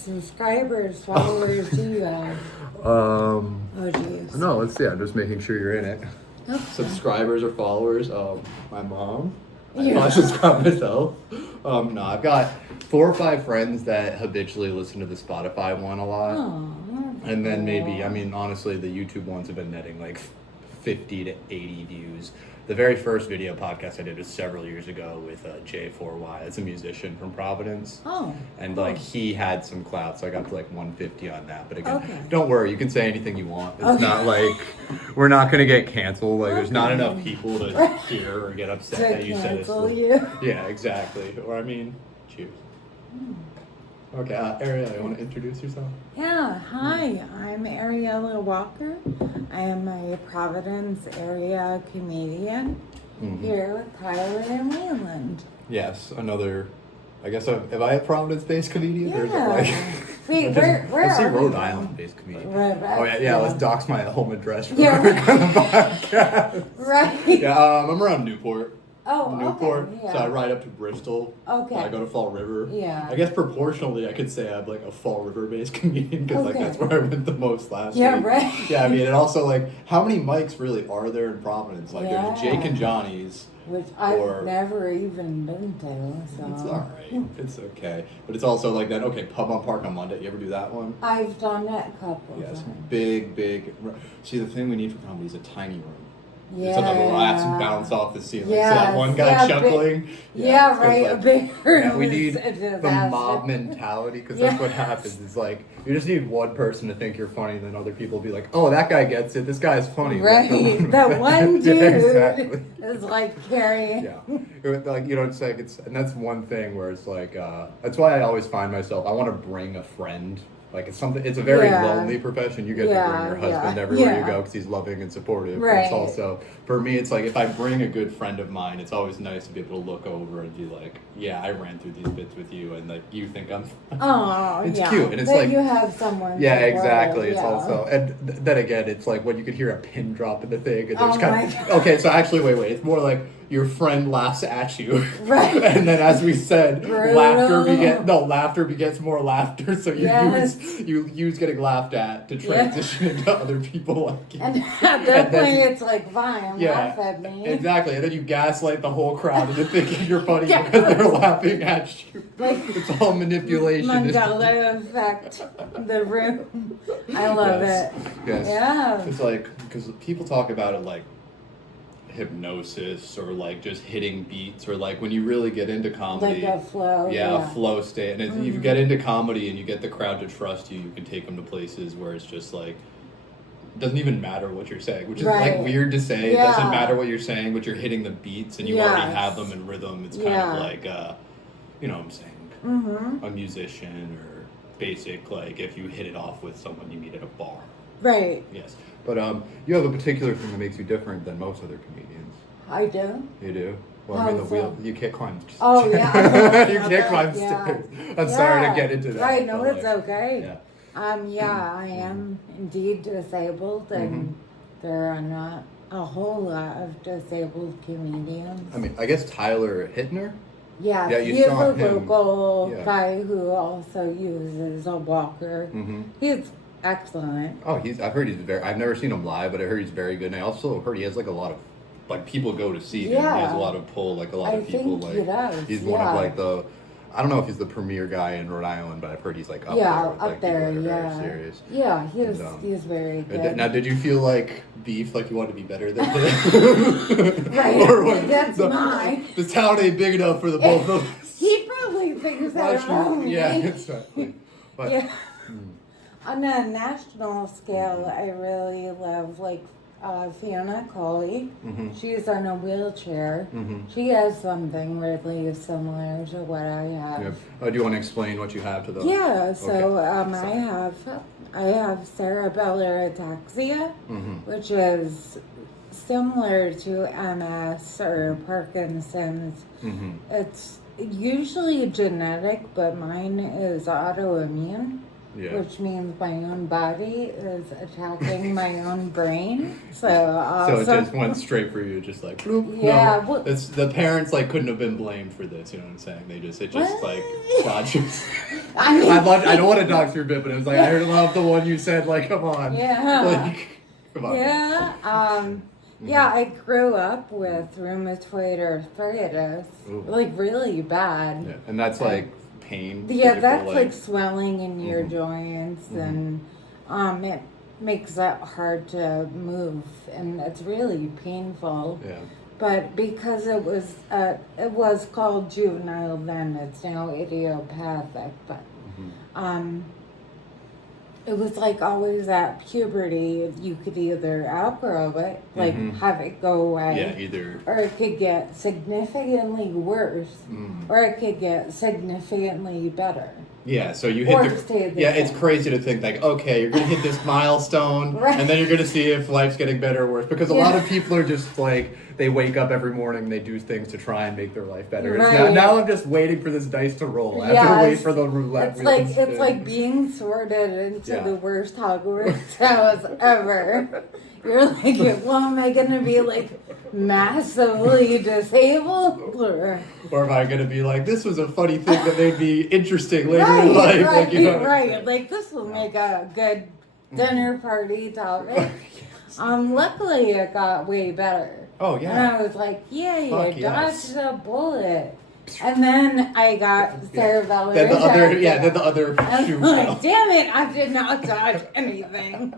subscribers, followers do you have? Oh, jeez. No, let's see. I'm just making sure you're in it. Okay. Subscribers or followers? My mom. Yeah. I subscribe myself. No, I've got 4 or 5 friends that habitually listen to the Spotify one a lot. Oh, And then maybe, I mean, honestly, the YouTube ones have been netting like 50 to 80 views. The very first video podcast I did was several years ago with J4Y. It's a musician from Providence. Oh. And like he had some clout, so I got to like 150 on that. But again, Okay. don't worry, you can say anything you want. It's Okay. not like we're not gonna get canceled. Like there's not Okay. enough people to hear or get upset that you said cancel this. you. Yeah, exactly. Or I mean, cheers. Okay, Ariella, you want to introduce yourself? Yeah, hi, I'm Ariella Walker. I am a Providence area comedian here with Tyler and Leland. Yes, another. I guess am I a Providence-based comedian? Or is it Yeah. like, Wait, where let's see, are Rhode you? Island-based comedian. Right. Oh yeah, let's dox my home address real Yeah, quick on the podcast. Right. Yeah, I'm around Newport. Oh, Newport. okay. Yeah. So I ride up to Bristol. Okay. I go to Fall River. Yeah. I guess proportionally, I could say I'm like a Fall River-based comedian because like Okay. that's where I went the most last Yeah, week. right. Yeah, I mean, and also like, how many mics really are there in Providence? Like, Yeah. there's Jake and Johnny's. Which I've Or- never even been to, so. It's all right. It's okay. But it's also like that. Okay, Pub on Park on Monday. You ever do that one? I've done that a couple Yes. times. Big. See, the thing we need for comedy is a tiny room. Yeah. So that the laughs bounce off the ceiling. So Yes, that one guy yeah, chuckling. Yeah, it's right. like- a big room. Yeah, we is need a the disaster. mob mentality because Yeah. that's what happens. It's like you just need one person to think you're funny, and then other people will be like, "Oh, that guy gets it. This guy's funny." Right. That one dude Yeah, exactly. is like carrying. Yeah, like it's like and that's one thing where it's like that's why I always find myself I want to bring a friend. Like it's something. It's a very Yeah. lonely profession. You get to Yeah, bring your yeah, husband everywhere you yeah. go because he's loving and supportive. But Right. it's also for me. It's like if I bring a good friend of mine, it's always nice to be able to look over and be like, "Yeah, I ran through these bits with you, and like you think I'm." Oh, It's yeah. cute, and it's that like you have someone. yeah, to exactly. work, It's yeah. also and then again, it's like when you could hear a pin drop in the thing, and there's Oh kind my of okay. So actually, wait. It's more like your friend laughs at you, Right. and then as we said, Brutal. laughter begets more laughter. So Yes. you use getting laughed at to transition into other people like you. And at that And then point, you- it's like, fine, laugh at me. Exactly, and then you gaslight the whole crowd into thinking you're funny Yes. because they're laughing at you. Like It's all manipulation. Mandela effect, the room. I love Yes. it. Yes. Yeah. It's like, because people talk about it like hypnosis or like just hitting beats or like when you really get into comedy. Like a flow. a flow state. And if you get into comedy and you get the crowd to trust you, you can take them to places where it's just like, it doesn't even matter what you're saying, which is Right. like weird to say. It Yeah. doesn't matter what you're saying, but you're hitting the beats and you already Yes. have them in rhythm. It's kind Yeah. of like, you know what I'm saying, Mm-hmm. a musician or basic, like if you hit it off with someone you meet at a bar. Right. Yes, but you have a particular thing that makes you different than most other comedians. I do. You do? Well, I mean, How the so? wheel. You can't climb. Oh, yeah. you can't climb Yeah. stairs. I'm sorry to Yeah. get into that. Right, no, but, it's like, okay. Yeah. Yeah, I am indeed disabled, and there are not a whole lot of disabled comedians. I mean, I guess Tyler Hittner. Yeah, Yeah, you he is saw a him. local Yeah. guy who also uses a walker. Mm-hmm. He's excellent. Oh, I've heard he's very. I've never seen him live, but I heard he's very good. And I also heard he has like a lot of, like people go to see him. He has Yeah. a lot of pull. Like a lot I of people. think Like he does, he's one of yeah. like the. I don't know if he's the premier guy in Rhode Island, but I've heard he's like up Yeah, there. With, up like, there, people that are yeah. Very serious. Yeah, And, he's very good. Now, did you feel like beef, like you wanted to be better than him? Right, Or what, that's mine. The town ain't big enough for the both of us. He probably thinks that about me. Yeah, exactly. But, Yeah. On a national scale, I really love like Fiona Colley. Mhm. She's in a wheelchair. Mhm. She has something really similar to what I have. Yeah. Do you want to explain what you have to the? Yeah, so Okay. I have cerebellar ataxia, Mhm. which is similar to MS or Parkinson's. Mhm. It's usually genetic, but mine is autoimmune. Yeah. which means my own body is attacking my own brain. So awesome. So it just went straight for you, just like, bloop, Yeah, no. It's, the parents like couldn't have been blamed for this, you know what I'm saying? It just like got you. I don't want to dox your bit, but it was like, I heard love the one you said, like, come on. Yeah. Like, come on. Yeah. Yeah, I grew up with rheumatoid arthritis, like really bad. Yeah. And that's like pain. Yeah, that's like swelling in your joints, and it makes it hard to move, and it's really painful. Yeah. But because it was called juvenile then, it's now idiopathic. But it was like always at puberty, you could either outgrow it, like have it go away. Yeah, either. Or it could get significantly worse, or it could get significantly better. Yeah, so you hit it's crazy to think like, okay, you're gonna hit this milestone, and then you're gonna see if life's getting better or worse. Because a lot of people are just like, they wake up every morning, they do things to try and make their life better. Right. Now I'm just waiting for this dice to roll. I have to wait for the roulette. It's like being sorted into the worst Hogwarts house ever. You're like, well, am I gonna be like massively disabled, or am I gonna be like, this was a funny thing that made me interesting later in life? Right, like, you know, like this will make a good dinner party topic. Luckily it got way better. Oh yeah. And I was like, yeah, dodged a bullet. And then I got cerebellar. Then the other shoe fell. Like, damn it, I did not dodge anything.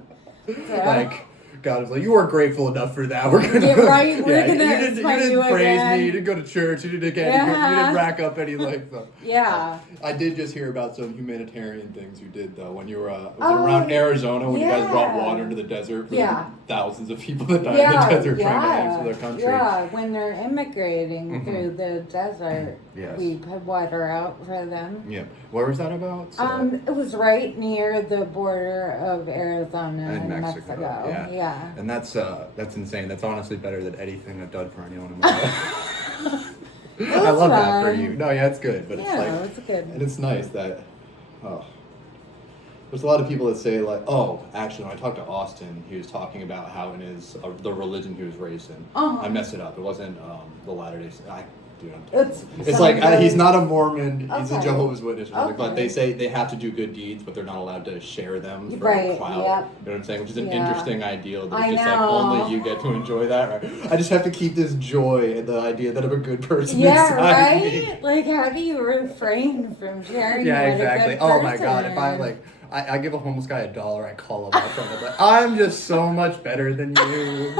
So, like, God was like, you weren't grateful enough for that. We're gonna we're gonna you didn't praise again. me. You didn't go to church. You didn't rack up any like stuff. Yeah. I did just hear about some humanitarian things you did though when you were around Arizona when you guys brought water into the desert for the thousands of people that died in the desert trying to answer their country. Yeah, when they're immigrating through the desert, we put water out for them. Yeah. What was that about? It was right near the border of Arizona and Mexico. Yeah. And that's insane. That's honestly better than anything I've done for anyone in my life. I love that for you. No, yeah, it's good, but it's good. And it's nice that there's a lot of people that say like, oh, actually, when I talked to Austin, he was talking about how in his the religion he was raised in. I messed it up. It wasn't the Latter-day Saints. It's like he's not a Mormon, he's a Jehovah's Witness or something, but they say they have to do good deeds, but they're not allowed to share them for clout. You know what I'm saying? Which is an interesting ideal that just like only you get to enjoy that, right? I just have to keep this joy and the idea that I'm a good person inside me. Like how do you refrain from sharing exactly. Oh my God, if I like I give a homeless guy $1, I call him up and I'm like, I'm just so much better than you.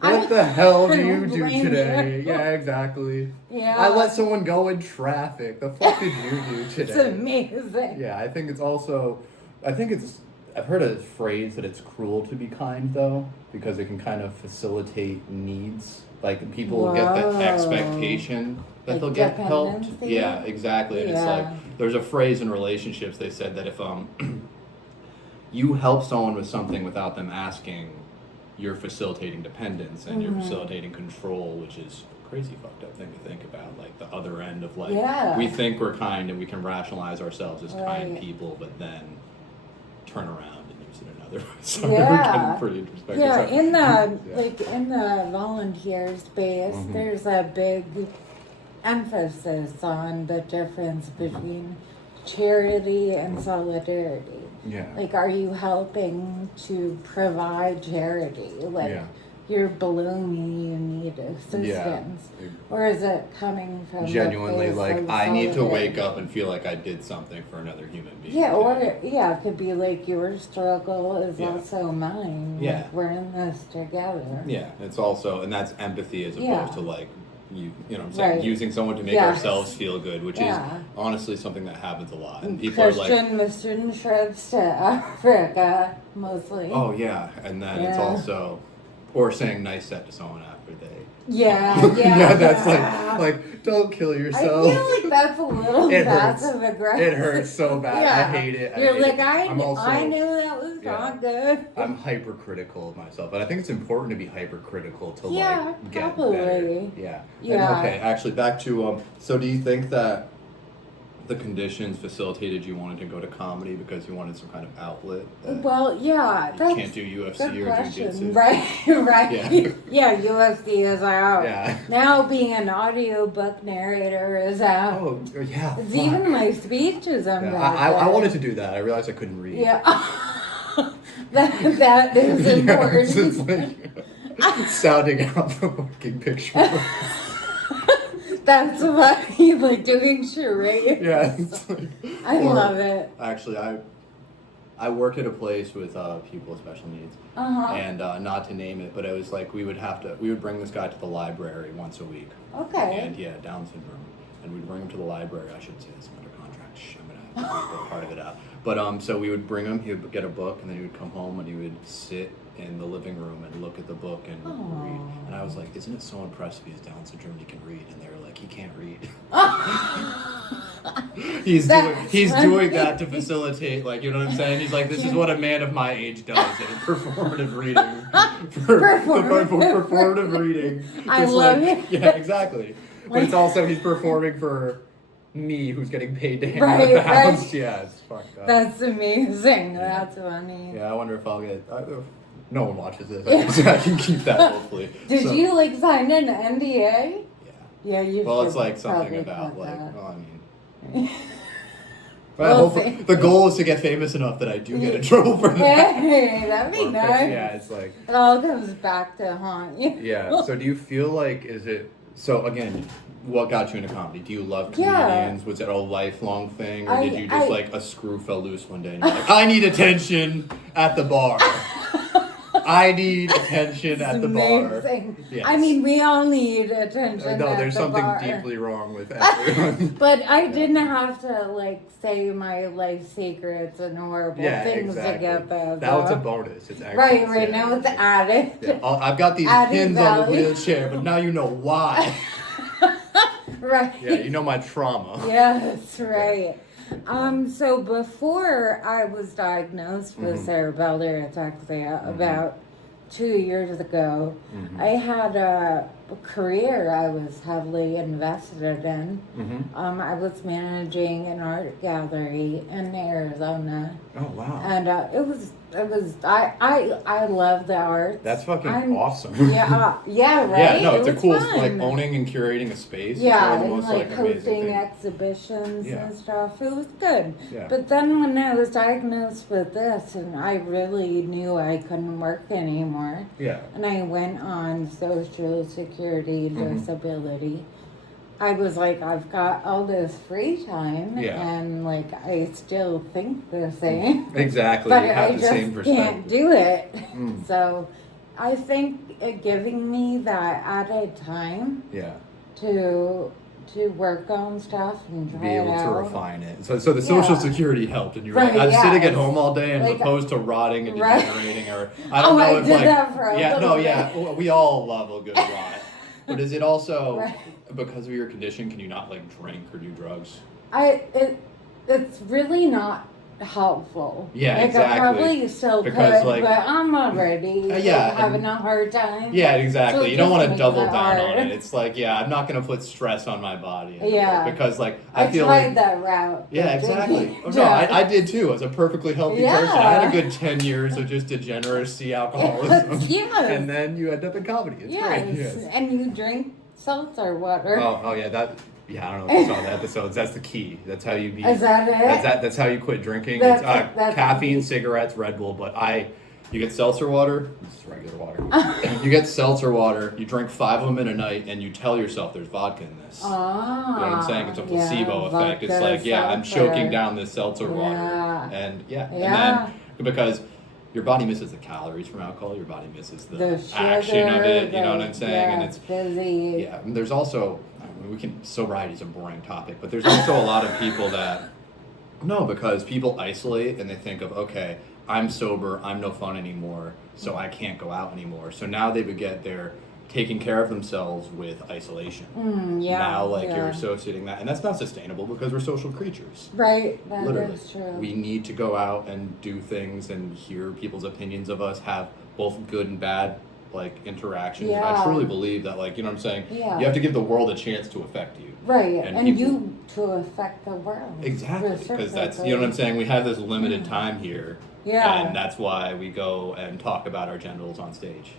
What the hell do you do today? Yeah, exactly. Yeah. I let someone go in traffic. The fuck did you do today? It's amazing. Yeah, I've heard a phrase that it's cruel to be kind though, because it can kind of facilitate needs. Like people will get the expectation that they'll get helped. Yeah, exactly. And it's like, there's a phrase in relationships, they said that if you help someone with something without them asking, you're facilitating dependence and you're facilitating control, which is a crazy fucked up thing to think about. Like the other end of like, we think we're kind and we can rationalize ourselves as kind people, but then turn around and use it another way. So we're getting pretty introspective. Yeah, in the in the volunteer space, there's a big emphasis on the difference between charity and solidarity. Yeah. Like, are you helping to provide charity? Like, you're ballooning, you need assistance. Yeah. Or is it coming from genuinely like, I need to wake up and feel like I did something for another human being. Yeah, or it could be like your struggle is also mine. Yeah. Like, we're in this together. Yeah, it's also, and that's empathy as opposed to like, you know what I'm saying, using someone to make ourselves feel good, which is honestly something that happens a lot. And people Christian are like, mission trips to Africa, mostly. Oh yeah, and then it's also, or saying nice set to someone after they. Yeah, that's like don't kill yourself. I feel like that's a little passive aggressive. It hurts so bad. I hate it. I knew that was not good. I'm hypercritical of myself, but I think it's important to be hypercritical to like get better. Yeah. And, okay, actually, back to so do you think that the conditions facilitated you wanting to go to comedy because you wanted some kind of outlet? Well, yeah, you can't do UFC or jiu-jitsu. Right, right. Yeah. Yeah, UFC is out. Yeah. Now being an audiobook narrator is out. Oh, yeah. It's even my speeches I'm I wanted to do that. I realized I couldn't read. Yeah. that is important. Yeah, it's like sounding out the fucking picture. That's funny, like doing charades. Yeah. It's like, I love it. Actually, I worked at a place with people with special needs, and not to name it, but it was like we would bring this guy to the library once a week. Okay. And he had Down syndrome, and we'd bring him to the library. I shouldn't say this, I'm under contract. I'm gonna have to part of it out. But so we would bring him. He would get a book, and then he would come home and he would sit in the living room and look at the book and read. And I was like, "Isn't it so impressive? He has Down syndrome. He can read." And they were like, "He can't read." he's doing that to facilitate, like, you know what I'm saying? He's like, "This is what a man of my age does in performative reading." Performative reading. I love it. Yeah, exactly. But it's also he's performing for me, who's getting paid to hang out at the house. Right. Yeah, it's fucked up. That's amazing. Yeah. That's funny. Yeah, I wonder if I'll get. No one watches this. I can keep that hopefully. Did you like sign an NDA? Yeah. Yeah, you. Well, it's like something about like. That. Well, I mean. Well, the goal is to get famous enough that I do get in trouble for that. Hey, that'd be nice. Yeah, it's like. It all comes back to haunt you. Yeah. So do you feel like so again? What got you into comedy? Do you love comedians? Was it a lifelong thing, or did you just like a screw fell loose one day and you're like, I need attention at the bar. I need attention at the bar. Yes. I mean, we all need attention. No, there's something deeply wrong with everyone. But I didn't have to like say my life secrets and horrible things to get that. Now it's a bonus. It's right. Now it's added. Yeah. I've got these pins on the wheelchair, but now you know why. Right. Yeah, you know my trauma. Yes, right. So before I was diagnosed with cerebellar ataxia about 2 years ago, I had a career I was heavily invested in. I was managing an art gallery in Arizona. Oh wow! And I love the art. That's fucking awesome. Yeah, right. Yeah, no, it's a cool fun. like owning and curating a space. Yeah, and like hosting exhibitions and stuff. It was good. Yeah. But then when I was diagnosed with this, and I really knew I couldn't work anymore. Yeah. And I went on Social Security disability. I was like, I've got all this free time, and like I still think the same. Exactly, but you have I the just same perspective. can't do it. So, I think it giving me that added time. Yeah. To work on stuff and try be able it to out. refine it. So the Social Security helped, and you're like, I'm sitting at home all day, and as opposed to rotting and degenerating, or I don't know if did that for a little bit. We all love a good rot. But is it also because of your condition? Can you not like drink or do drugs? It's really not helpful. Yeah, like, exactly. I probably still because, could, but I'm already having a hard time. Yeah, exactly. So you don't want to double down on it. It's like, I'm not going to put stress on my body. Because like I feel tried like that route. Yeah, exactly. No, I did too. As a perfectly healthy person, I had a good 10 years of just degeneracy, alcoholism. And then you end up in comedy. It's great. Yes. And you drink seltzer water. Oh yeah, that. Yeah, I don't know if you saw the episodes. That's the key. That's how you be. Is that it? That's how you quit drinking. That's caffeine, cigarettes, Red Bull. But you get seltzer water. This is regular water. You get seltzer water. You drink 5 of them in a night, and you tell yourself there's vodka in this. You know what I'm saying? It's a placebo effect. It's like, I'm choking down this seltzer water, and then because your body misses the calories from alcohol, your body misses the action of it. You know what I'm saying? And it's busy. Yeah, and there's also. Sobriety is a boring topic, but there's also a lot of people that because people isolate and they think of, okay, I'm sober, I'm no fun anymore, so I can't go out anymore. So now they're taking care of themselves with isolation. Now you're associating that, and that's not sustainable because we're social creatures. Right, that literally is true. We need to go out and do things and hear people's opinions of us, have both good and bad like interactions. Yeah. I truly believe that, like, you know what I'm saying? Yeah. You have to give the world a chance to affect you. Right, and people, you to affect the world. Exactly, because that's, you know what I'm saying? We have this limited time here. Yeah. And that's why we go and talk about our genitals on stage.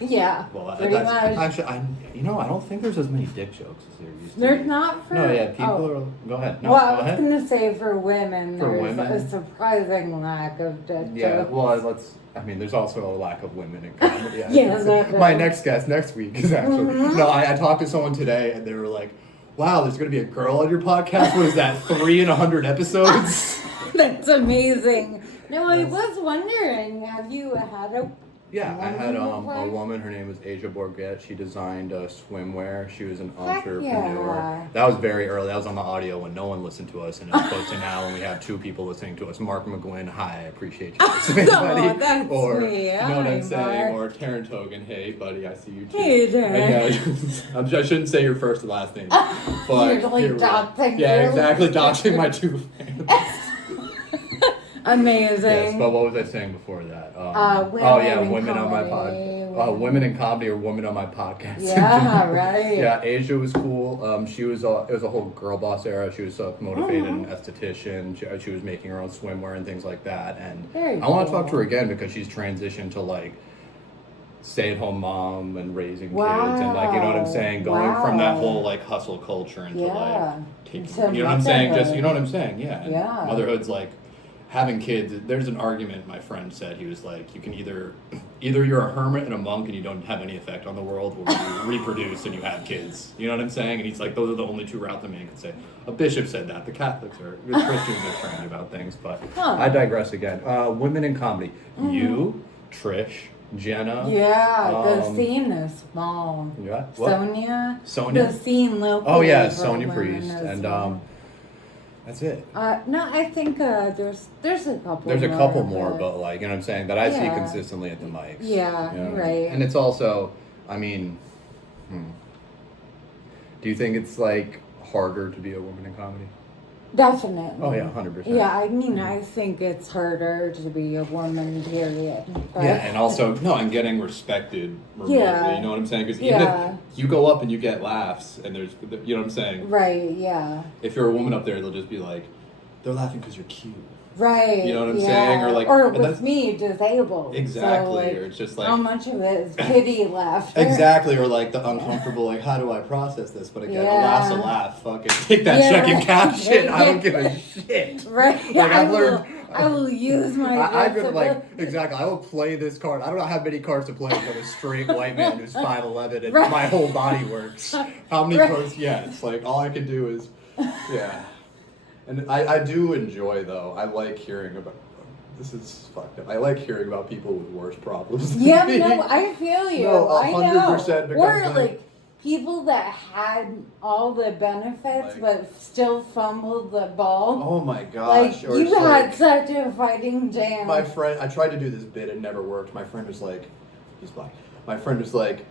Yeah. Well, pretty much. actually, I don't think there's as many dick jokes as there used to There's be. not for... No, yeah, people are... Go ahead. No, well, go I was ahead. going to say for women, For there's women? a surprising lack of dick Yeah, jokes. well, there's also a lack of women in comedy. Yeah, My next guest next week is actually... No, I talked to someone today, and they were like, wow, there's going to be a girl on your podcast? What is that, 3 in 100 episodes? That's amazing. No, I was wondering, have you had a... Yeah, I had a woman, her name was Asia Bourget. She designed swimwear. She was an entrepreneur. Yeah. That was very early. That was on the audio when no one listened to us. And as opposed to now when we have 2 people listening to us. Mark McGuinn, hi, I appreciate you listening, buddy. That's or, sweet. you know what I'm saying? Mark. Or Taryn Togan, hey, buddy, I see you too. Hey, Taryn. I shouldn't say your first and last name. But you're like doxing. Yeah, exactly, doxing my 2 fans. Amazing. Yes, but what was I saying before that? Women on my podcast. Women in comedy or women on my podcast. Yeah, right. Yeah, Asia was cool. It was a whole girl boss era. She was self-motivated and esthetician. She was making her own swimwear and things like that. And I want to talk to her again because she's transitioned to like stay-at-home mom and raising kids and like, you know what I'm saying, going from that whole like hustle culture into like taking, you know what I'm saying, just, you know what I'm saying, and motherhood's like having kids. There's an argument my friend said. He was like, you can either you're a hermit and a monk and you don't have any effect on the world, or you reproduce and you have kids, you know what I'm saying? And he's like, those are the only 2 routes a man can say. A bishop said that. The Catholics the Christians are strange about things, but I digress again. Women in comedy. You, Trish, Jenna. Yeah, the scene is small. Yeah. What? Sonia. The scene locally. Oh yeah, Sonia Priest, and that's it. No, I think there's a couple. There's a couple more, but like, you know what I'm saying, that I see consistently at the mics. Yeah, you know? right. And it's also, I mean, do you think it's like harder to be a woman in comedy? Definitely. Oh yeah, 100%. Yeah, I mean, I think it's harder to be a woman, period. But yeah, and also, and getting respected remotely, you know what I'm saying? Because even if you go up and you get laughs, and there's, you know what I'm saying? Right, yeah. If you're a woman up there, they'll just be like, they're laughing because you're cute. Right. You know what I'm saying? Or like, with me, disabled. Exactly. So, like, or it's just like, how much of it is pity laughter? Exactly. Or like the uncomfortable, like, how do I process this? But again, a laugh's a laugh. Fucking take that second caption. I don't give a shit. Right. Like I've learned. I will use my. I'm gonna like exactly. I will play this card. I don't know how many cards to play. I'm a straight white man who's 5'11" and my whole body works. How many cards? Yeah, it's like all I can do is, And I do enjoy though. I like hearing about. This is fucked up. I like hearing about people with worse problems. Yeah, no, I feel you. No, 100%. Or like people that had all the benefits but still fumbled the ball. Oh my gosh! Like you had such a fighting chance. My friend, I tried to do this bit. It never worked. My friend was like, he's black. My friend was like,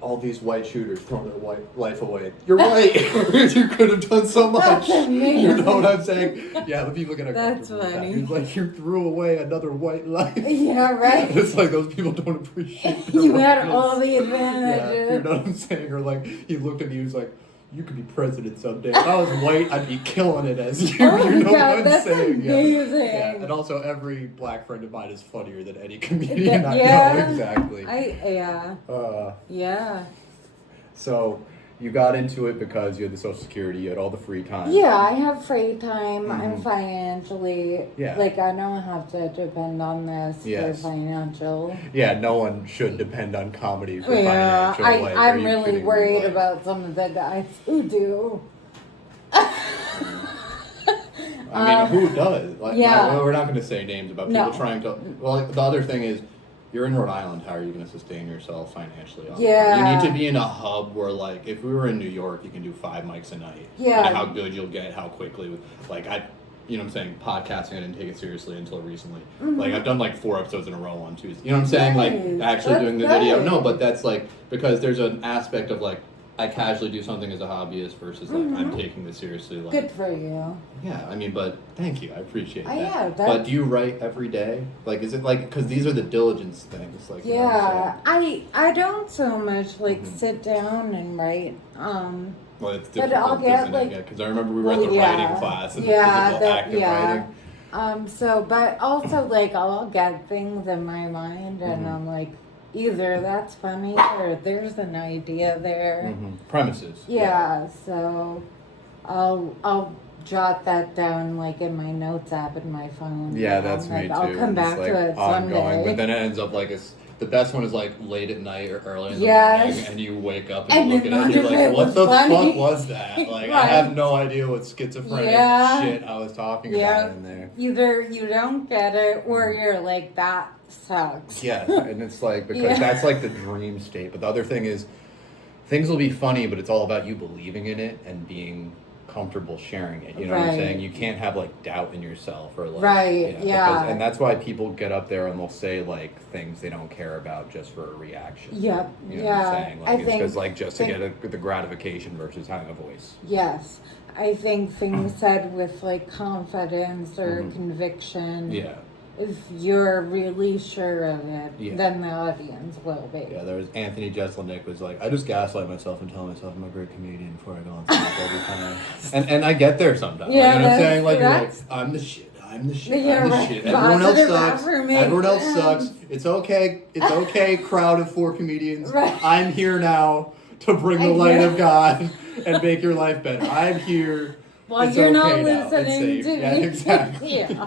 all these white shooters throwing their white life away. You're white. You could have done so much. That's amazing. You know what I'm saying? Yeah, the people get That's funny. He's like, you threw away another white life. Yeah, right. It's like those people don't appreciate. You had all the advantages. Yeah, you know what I'm saying? Or like, he looked at me. He was like, you could be president someday. If I was white, I'd be killing it as you. Oh you know God, what I'm that's saying? amazing. Yeah. And also, every black friend of mine is funnier than any comedian I know. Exactly. Yeah. So, you got into it because you had the Social Security, you had all the free time. Yeah, I have free time. I'm financially, I don't have to depend on this for financial. Yeah, no one should depend on comedy for financial. I'm really worried about some of the guys who do. I mean, who does? Like, we're not going to say names about people trying to. Well, like, the other thing is, you're in Rhode Island. How are you going to sustain yourself financially? You need to be in a hub where, like, if we were in New York, you can do 5 mics a night. Yeah. And how good you'll get, how quickly. Like, you know what I'm saying? Podcasting, I didn't take it seriously until recently. Mm-hmm. Like, I've done, like, 4 episodes in a row on Tuesday. You know what I'm saying? Like, actually doing the video. No, but that's, like, because there's an aspect of, like, I casually do something as a hobbyist versus like I'm taking this seriously. Like, Good for you. yeah, I mean, but thank you, I appreciate that. Yeah, but do you write every day? Like, is it like because these are the diligence things? Like, you know what I'm saying? I don't so much like sit down and write. Well, it's but difficult, I'll get isn't like it? Because I remember we were at the writing class and physical active writing. So, but also like I'll get things in my mind and I'm like, either that's funny or there's an idea there. Premises. Yeah, so I'll jot that down like in my notes app in my phone. Yeah, that's me like, too. I'll come back like to it ongoing, someday. but then it ends up like the best one is like late at night or early in the morning, and you wake up and look at it, and you're like, "What the fuck was that?" Like, I have no idea what schizophrenic shit I was talking about in there. Either you don't get it, or you're like, "That sucks." Yeah, and it's like because that's like the dream state. But the other thing is, things will be funny, but it's all about you believing in it and being comfortable sharing it. You know what I'm saying? You can't have like doubt in yourself or like because, and that's why people get up there and they'll say like things they don't care about just for a reaction. Yep. You know what I'm saying? Like it's because like just to get the gratification versus having a voice. Yes. I think things said with like confidence or conviction. Yeah. If you're really sure of it, then the audience will be. Yeah, there was Anthony Jeselnik was like, I just gaslight myself and tell myself I'm a great comedian before I go on stage every time. And I get there sometimes. Yeah, like, you know what I'm saying? Like, you're like, I'm the shit. I'm the shit. I'm the shit. Everyone else sucks. Everyone else sucks. It's okay. It's okay, crowd of 4 comedians. I'm here now to bring the light of God and make your life better. I'm here. Well, it's you're okay not now. listening to me. Yeah, exactly.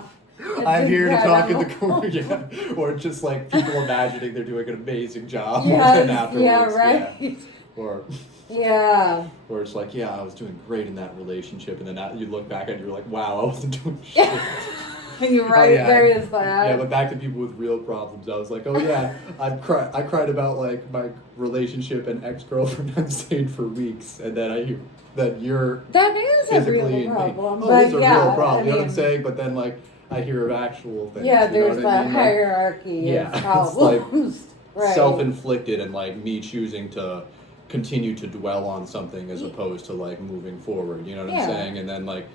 I'm here to talk in the corner, or just like people imagining they're doing an amazing job, and afterwards, or or it's like, I was doing great in that relationship, and then you look back and you're like, wow, I wasn't doing shit. You're right, there is that. Yeah, but back to people with real problems, I was like, I cried about like my relationship and ex-girlfriend on stage for weeks, and then I hear that that is a real problem. Oh, it is a real problem. You know what I'm saying? But then like I hear of actual things. Yeah, there's that hierarchy of problems. It's like self-inflicted and like me choosing to continue to dwell on something as opposed to like moving forward. You know what I'm saying? And then like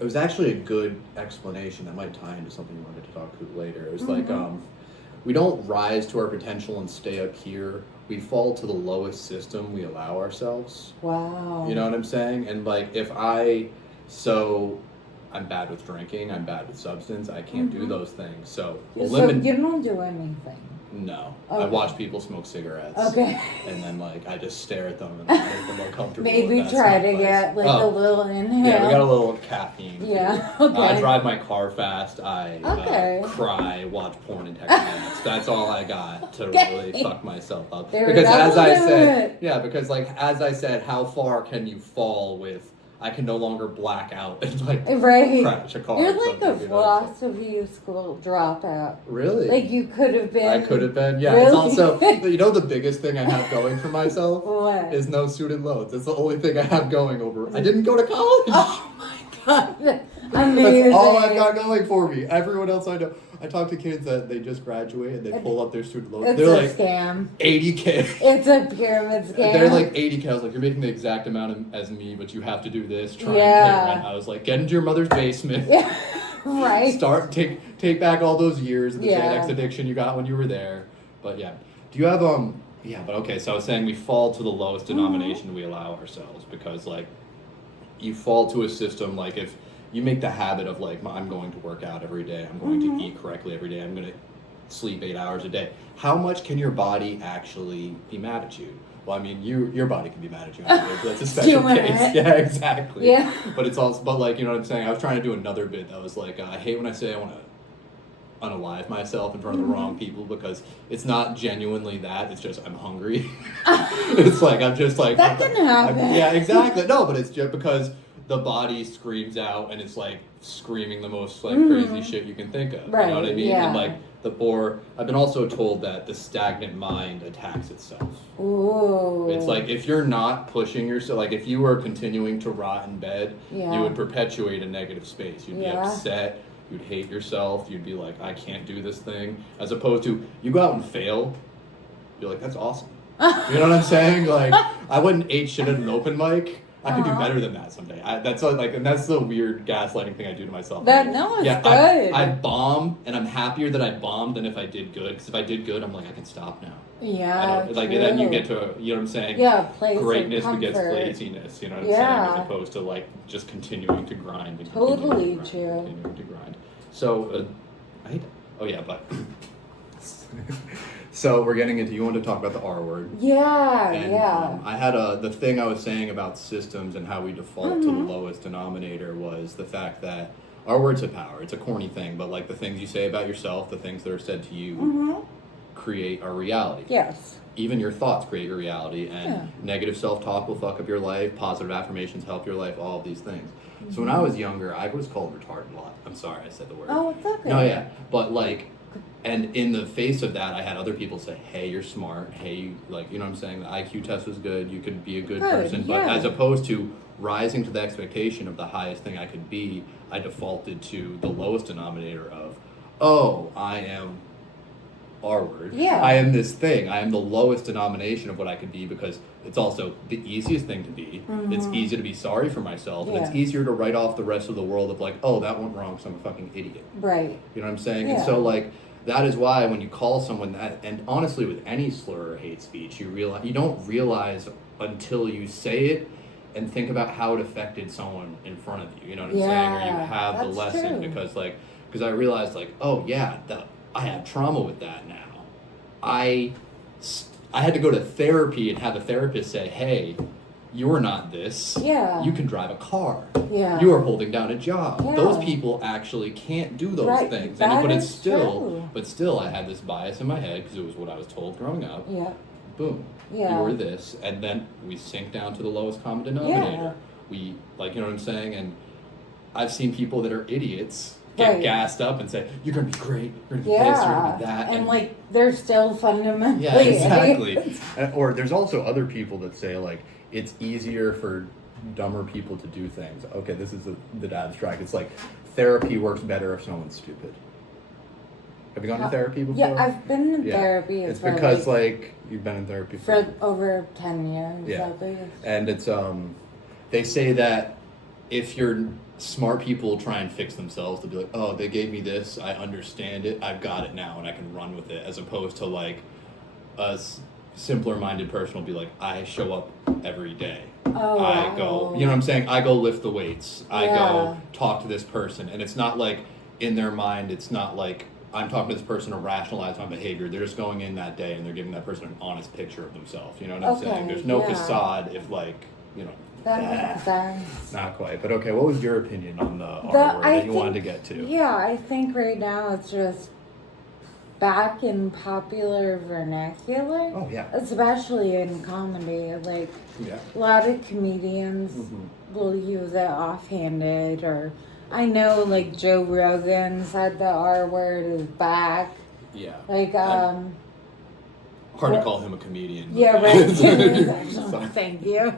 it was actually a good explanation that might tie into something you wanted to talk to later. It was like we don't rise to our potential and stay up here. We fall to the lowest system we allow ourselves. Wow. You know what I'm saying? And like I'm bad with drinking, I'm bad with substance, I can't do those things. So you don't do anything? No. Okay. I watch people smoke cigarettes. Okay. And then like I just stare at them and I make them uncomfortable. Maybe try to get like a little inhale. Yeah, we got a little caffeine. Yeah. Okay. I drive my car fast. I cry, watch porn, and text minutes. That's all I got to really fuck myself up. Because as I said, how far can you fall with? I can no longer black out and like crash a car. You're like a philosophy school dropout. Really? Like you could have been. I could have been. Yeah. Really? It's also the biggest thing I have going for myself is no student loans. It's the only thing I have going over. I didn't go to college. Oh my god. Amazing. That's all I've got going for me. Everyone else I know. I talk to kids that they just graduate and they pull up their student loans. They're like scam. 80K. It's a pyramid scam. They're like 80K. I was like, you're making the exact amount as me, but you have to do this. Try and pay rent. I was like, get into your mother's basement. Yeah. Right. Take back all those years of the Xanax addiction you got when you were there. But yeah. Do you have so I was saying we fall to the lowest denomination we allow ourselves because like you fall to a system like if you make the habit of like, I'm going to work out every day, I'm going to eat correctly every day, I'm going to sleep 8 hours a day. How much can your body actually be mad at you? Well, I mean, your body can be mad at you. That's a special case. Yeah, exactly. Yeah. But it's also, like, you know what I'm saying? I was trying to do another bit that was like, I hate when I say I want to unalive myself in front of the wrong people because it's not genuinely that. It's just I'm hungry. It's like I'm just like that can happen. Yeah, exactly. No, but it's just because the body screams out and it's like screaming the most like crazy shit you can think of. Right, you know what I mean? yeah. And like I've been also told that the stagnant mind attacks itself. Ooh. It's like if you're not pushing yourself, like if you were continuing to rot in bed, you would perpetuate a negative space. You'd be upset, you'd hate yourself, you'd be like, I can't do this thing. As opposed to you go out and fail, you're like, that's awesome. You know what I'm saying? Like, I wouldn't ate shit at an open mic. I could do better than that someday. That's like, and that's the weird gaslighting thing I do to myself. It's good. I bomb, and I'm happier that I bombed than if I did good. Because if I did good, I'm like, I can stop now. Yeah, like then you get to, you know what I'm saying? Yeah, place greatness of begets comfort. laziness. You know what I'm saying? As opposed to like just continuing to grind. And Totally continuing to grind, true. Continuing to grind. So, but. So we're getting into, you want to talk about the R word. Yeah, and, I had the thing I was saying about systems and how we default to the lowest denominator was the fact that our words have power. It's a corny thing, but like the things you say about yourself, the things that are said to you create our reality. Yes. Even your thoughts create your reality, and negative self-talk will fuck up your life, positive affirmations help your life, all of these things. So when I was younger, I was called retarded a lot. I'm sorry I said the word. Oh, it's okay. No, yeah. But like, and in the face of that, I had other people say, hey, you're smart. Hey, like, you know what I'm saying? The IQ test was good. You could be a good person. But as opposed to rising to the expectation of the highest thing I could be, I defaulted to the lowest denominator of, oh, I am R word. Yeah. I am this thing. I am the lowest denomination of what I could be because it's also the easiest thing to be. It's easy to be sorry for myself. And it's easier to write off the rest of the world of like, oh, that went wrong, so I'm a fucking idiot. Right. You know what I'm saying? Yeah. And so like, that is why when you call someone that, and honestly with any slur or hate speech, you don't realize until you say it and think about how it affected someone in front of you. You know what I'm saying? Or you have the lesson because I realized like, oh yeah, I have trauma with that now. I had to go to therapy and have a therapist say, hey, you're not this. Yeah. You can drive a car. Yeah. You are holding down a job. Yeah. Those people actually can't do those things. But still, I had this bias in my head because it was what I was told growing up. Yeah. Boom. Yeah. You're this. And then we sink down to the lowest common denominator. Yeah. We, like, you know what I'm saying? And I've seen people that are idiots get gassed up and say, you're going to be great, you're going to be this, you're going to be that. And like, they're still fundamentally yeah, exactly. Or there's also other people that say, like, it's easier for dumber people to do things. Okay, this is the dad strike. It's like, therapy works better if someone's stupid. Have you gone to therapy before? Yeah, I've been in therapy. It's because, like, you've been in therapy for over 10 years. Yeah. At least. And it's, they say that if you're smart people try and fix themselves to be like, oh, they gave me this, I understand it, I've got it now, and I can run with it, as opposed to like a simpler minded person will be like, I show up every day. Oh, I go, you know what I'm saying? I go lift the weights. I go talk to this person. And it's not like in their mind, it's not like I'm talking to this person to rationalize my behavior. They're just going in that day and they're giving that person an honest picture of themselves. You know what I'm saying? There's no facade if like, you know. That makes sense. Not quite, but okay. What was your opinion on the R word that you wanted to get to? Yeah, I think right now it's just back in popular vernacular. Oh yeah. Especially in comedy, like a lot of comedians will use it offhanded, or I know like Joe Rogan said the R word is back. Yeah. Like hard to call him a comedian. Yeah, right. Thank you.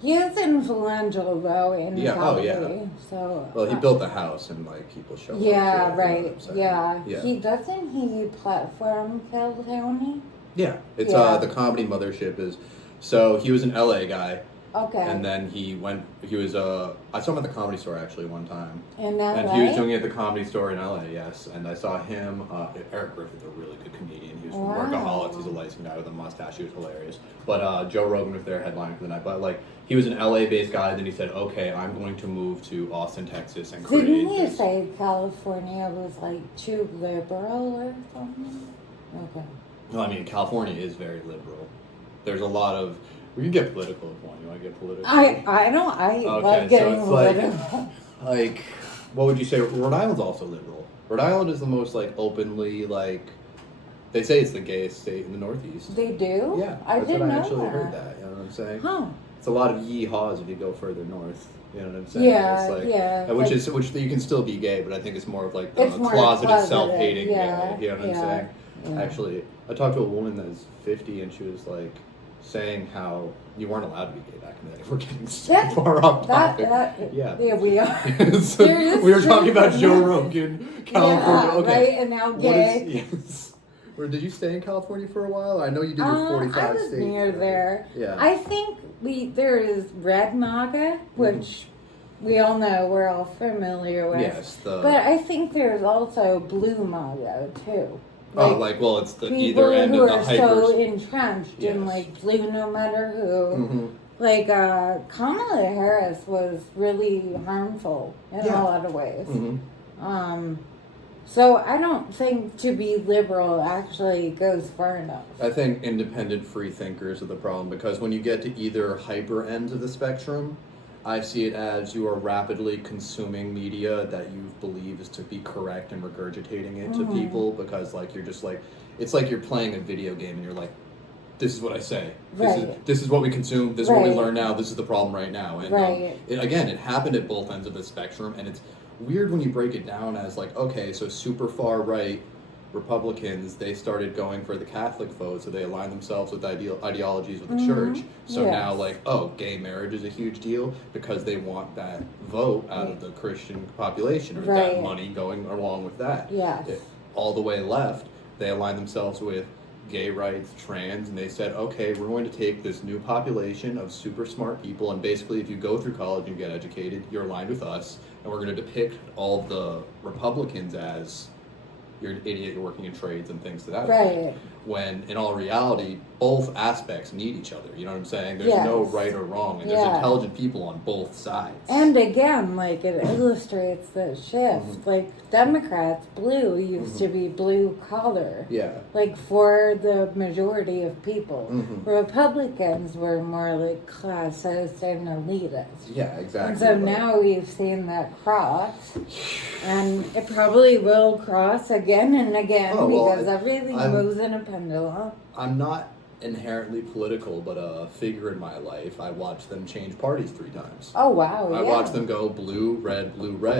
He is influential though in comedy. Oh, yeah. So well, he built the house and like people show up. Yeah, to right. Yeah. He platform kill Tony. Yeah, it's the comedy mothership is. So he was an LA guy. Okay. And then he was I saw him at the Comedy Store actually one time. In LA? And he was doing it at the Comedy Store in LA, yes. And I saw him, Eric Griffith's a really good comedian. He was from Workaholics. He's a light guy with a mustache. He was hilarious. But Joe Rogan was there headlining for the night. But like, he was an LA-based guy. Then he said, okay, I'm going to move to Austin, Texas and create Didn't you say California was like too liberal or something? Okay. Well, I mean, California is very liberal. There's a lot of... We can get political if you want. You want to get political? I love getting political. Like, what would you say? Rhode Island's also liberal. Rhode Island is the most, like, openly, like... They say it's the gayest state in the Northeast. They do? Yeah. I didn't know I actually that. heard that. You know what I'm saying? Huh. It's a lot of yee-haws if you go further north. You know what I'm saying? Yeah, it's like, yeah. Which you can still be gay, but I think it's more of, like, the closeted, self-hating gay. You know what I'm saying? Yeah. Actually, I talked to a woman that's 50, and she was, like... saying how you weren't allowed to be gay back in the day. We're getting so far off topic. Yeah, we are. So we were talking about Joe Rogan, California. Yeah, okay. Right, and now gay. Or did you stay in California for a while? I know you did your 45 I was states. near there. Yeah. I think there is red MAGA, which we all know, we're all familiar with. Yes. But I think there's also blue MAGA too. It's the people either end who of the are hyper. so entrenched in Yes. like blue no matter who. Mm-hmm. Like Kamala Harris was really harmful in a lot of ways. Mm-hmm. So I don't think to be liberal actually goes far enough. I think independent free thinkers are the problem, because when you get to either hyper ends of the spectrum, I see it as you are rapidly consuming media that you believe is to be correct and regurgitating it to people, because like you're just like, it's like you're playing a video game and you're like, this is what I say. This is what we consume. This is what we learn now. This is the problem right now. And it happened at both ends of the spectrum, and it's weird when you break it down as like, okay, so super far right Republicans, they started going for the Catholic vote, so they aligned themselves with ideologies of the church. So now, like, gay marriage is a huge deal because they want that vote out of the Christian population, or that money going along with that. All the way left, they align themselves with gay rights, trans, and they said, okay, we're going to take this new population of super smart people, and basically if you go through college and you get educated, you're aligned with us, and we're going to depict all of the Republicans as you're an idiot, you're working in trades and things to that effect. When in all reality, both aspects need each other. You know what I'm saying? There's no right or wrong, and there's intelligent people on both sides. And again, like, it illustrates the shift. Like, Democrats, blue used to be blue collar. Like, for the majority of people. Republicans were more like classist and elitist. Yeah, exactly. And so now we've seen that cross. And it probably will cross again and again because everything moves in a pendulum. I'm not inherently political, but a figure in my life, I watched them change parties 3 times. Oh, wow. I watched them go blue, red,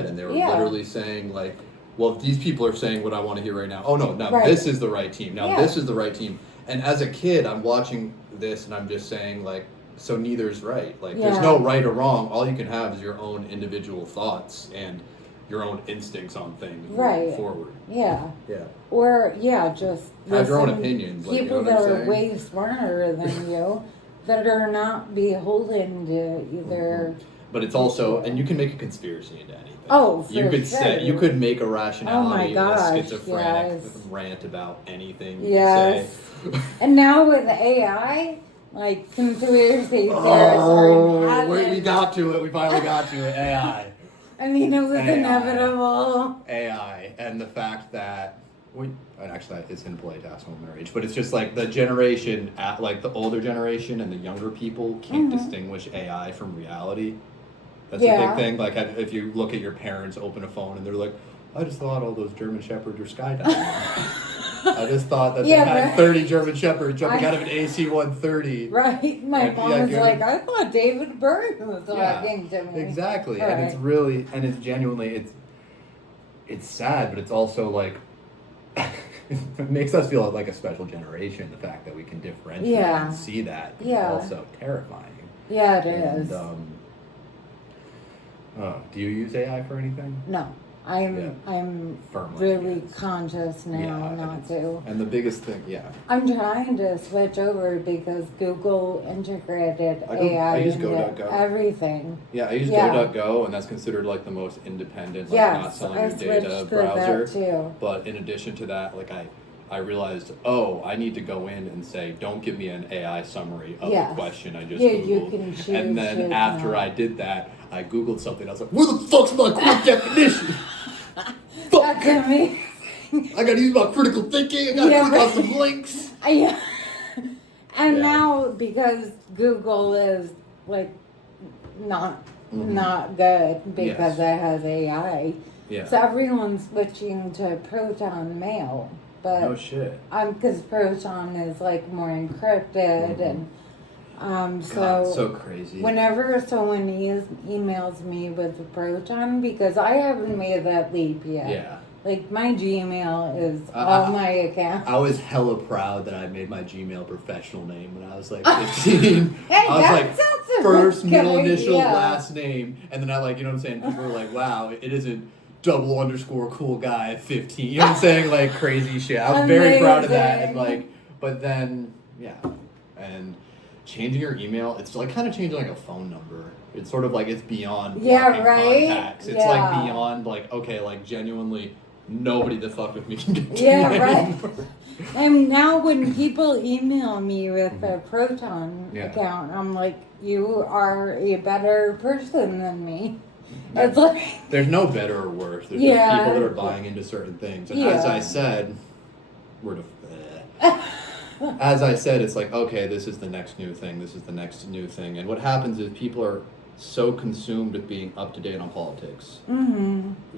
and they were literally saying, like, well, these people are saying what I want to hear right now. Oh, no, now this is the right team. Now this is the right team. And as a kid, I'm watching this, and I'm just saying, like, so neither's right. Like, there's no right or wrong. All you can have is your own individual thoughts and your own instincts on things moving forward. Or just have your own opinions. People that are way smarter than you that are not beholden to either. But it's also, and you can make a conspiracy into anything. Oh, for you could sure. You could make a rationality or a schizophrenic rant about anything. You could say. And now with AI, like, conspiracy theorists we got to it. We finally got to it. AI. I mean, it was inevitable. AI, and the fact that actually it's impolite to ask women their age, but it's just like the generation, like the older generation and the younger people can't distinguish AI from reality. That's a big thing. Like, if you look at your parents open a phone and they're like, I just thought all those German Shepherds were skydiving. I just thought that they had 30 German Shepherds jumping out of an AC-130. Right. My mom was like, I thought David Byrne was talking to me. Exactly. And it's really, and it's genuinely, it's sad, but it's also like, it makes us feel like a special generation, the fact that we can differentiate and see that. It's also terrifying. Yeah, it is. Do you use AI for anything? No. I'm firmly really conscious now not to. And the biggest thing, I'm trying to switch over because Google integrated AI into everything. Yeah, I use DuckDuckGo, and that's considered like the most independent, like not selling your data browser. That too. But in addition to that, like I realized, I need to go in and say, don't give me an AI summary of the question I just Googled. You can choose. And then after I did that, I Googled something. I was like, where the fuck's my quick definition? That's amazing. I gotta use my critical thinking. I gotta click on some links. And now, because Google is like not good because it has AI, so everyone's switching to Proton Mail. But no shit. Because Proton is like more encrypted and. So crazy. Whenever someone emails me with a Proton, because I haven't made that leap yet. Yeah. Like, my Gmail is all my accounts. I was hella proud that I made my Gmail professional name when I was like 15. Hey, I was like, first, middle, initial, idea. last name. And then I you know what I'm saying? People were like, wow, it isn't _cool guy at 15. You know what I'm saying? Like crazy shit. I was very proud of that. And like, but then, yeah. And changing your email, it's like kind of changing like a phone number. It's sort of like it's beyond blocking contacts. It's like beyond like, okay, like genuinely nobody that fucked with me can get to me anymore. And now when people email me with a Proton account, I'm like, you are a better person than me. It's like, there's no better or worse. There's just people that are buying into certain things. And as I said, as I said, it's like, okay, this is the next new thing. This is the next new thing. And what happens is people are so consumed with being up to date on politics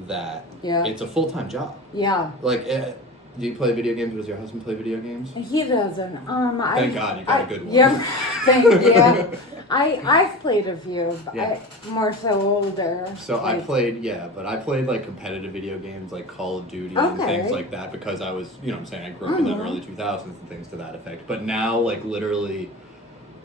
that it's a full-time job. Yeah. Like, do you play video games? Does your husband play video games? He doesn't. Thank God you got a good one. Yeah, thank you. I've played a few, but more so older. So like, I played like competitive video games like Call of Duty and things like that because I was, you know what I'm saying, I grew up in the early 2000s and things to that effect. But now, like, literally,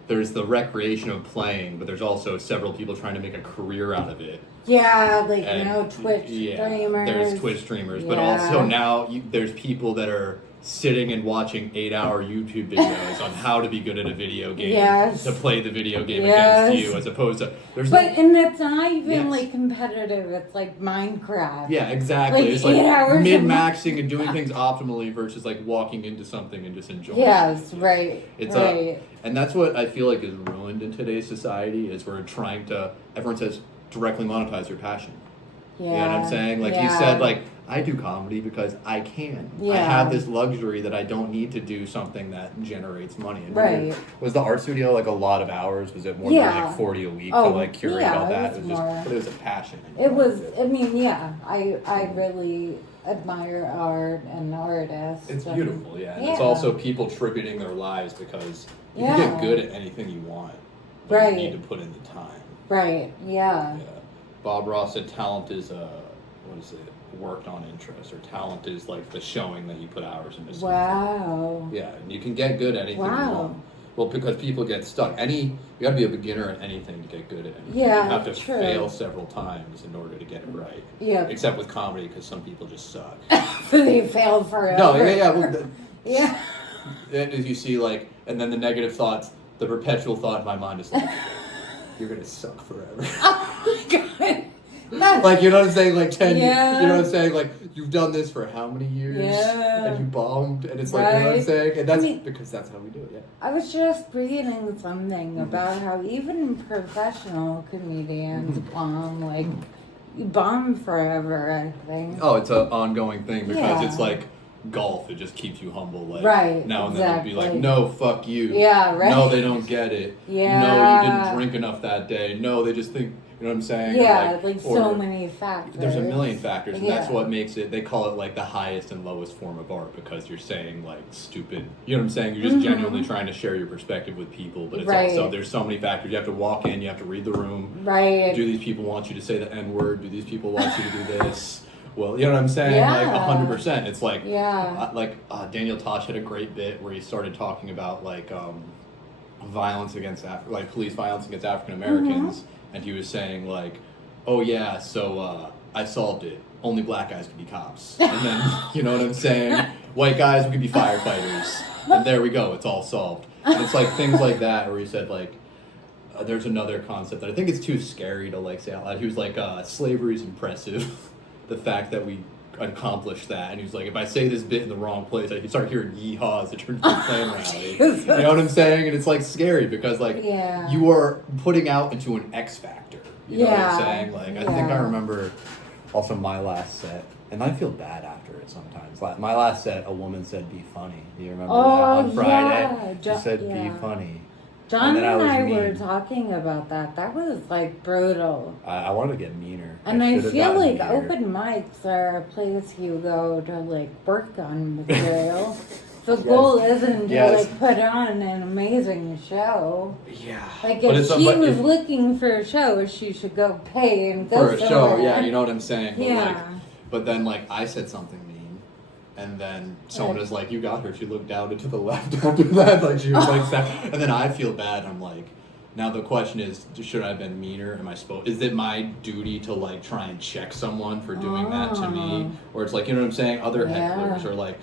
there's the recreation of playing, but there's also several people trying to make a career out of it. Yeah, like Twitch streamers. There's Twitch streamers, but also now there's people that are sitting and watching 8-hour YouTube videos on how to be good at a video game to play the video game against you, as opposed to and it's not even like competitive. It's like Minecraft. Yeah, exactly. Like, it's like min-maxing and doing things optimally versus like walking into something and just enjoying it. Yes, right. It's and that's what I feel like is ruined in today's society is we're trying to. Everyone says directly monetize your passion. Yeah. You know what I'm saying? Like you said, like, I do comedy because I can. Yeah. I have this luxury that I don't need to do something that generates money. And was the art studio like a lot of hours? Was it more than like 40 a week to like curate all that? It was a passion. It was, I mean, I really admire art and artists. It's beautiful, and it's also people tributing their lives because you can get good at anything you want. But you need to put in the time. Right, yeah. Bob Ross said talent is worked on interest, or talent is like the showing that you put hours into something. Wow. Yeah, you can get good at anything you want. Well, because people get stuck. You gotta be a beginner at anything to get good at anything. Yeah, you have to fail several times in order to get it right. Yeah. Except with comedy, because some people just suck. They fail forever. No, as you see, like, and then the negative thoughts, the perpetual thought in my mind is like, you're gonna suck forever. Oh my God. Like, you know what I'm saying? Like 10 years. You know what I'm saying? Like, you've done this for how many years? Yeah. And you bombed. And it's like, you know what I'm saying? And that's because that's how we do it, I was just reading something about how even professional comedians bomb, like, you bomb forever, I think. Oh, it's an ongoing thing because it's like golf. It just keeps you humble. Like, now and then you'd be like, no, fuck you. Yeah, right. No, they don't get it. Yeah. No, you didn't drink enough that day. No, they just think... You know what I'm saying? Yeah, like so many factors. There's a million factors, and that's what makes it, they call it like the highest and lowest form of art, because you're saying like stupid, you know what I'm saying? You're just genuinely trying to share your perspective with people, but it's also, there's so many factors. You have to walk in, you have to read the room. Right. Do these people want you to say the N-word? Do these people want you to do this? Well, you know what I'm saying? Like 100%. It's like, Daniel Tosh had a great bit where he started talking about like violence against, police violence against African Americans. And he was saying, like, oh, yeah, so I solved it. Only black guys can be cops. And then, you know what I'm saying? White guys, we could be firefighters. And there we go. It's all solved. And it's, like, things like that where he said, like, there's another concept that I think it's too scary to, like, say out loud. He was like, slavery's impressive. The fact that we accomplished that. And he was like, if I say this bit in the wrong place, I start hearing yeehaws, it turns into a plane rally. You know what I'm saying? And it's like scary because like you are putting out into an X factor. You know what I'm saying? Like I think I remember also my last set, and I feel bad after it sometimes. My last set, a woman said, "Be funny." Do you remember that on Friday? She said, "Be funny." John and I were talking about that. That was like brutal. I wanted to get meaner. And I feel like open mics are a place you go to like work on material. The goal isn't to like put on an amazing show. Yeah. Like if she was looking for a show, she should go pay and go for a show. Yeah, you know what I'm saying. But but then like I said something mean. And then someone is like, you got her. She looked down and to the left after that. Like, she was like, and then I feel bad. I'm like, Now the question is, should I have been meaner? Is it my duty to like try and check someone for doing that to me? Or it's like, you know what I'm saying? Other hecklers are like,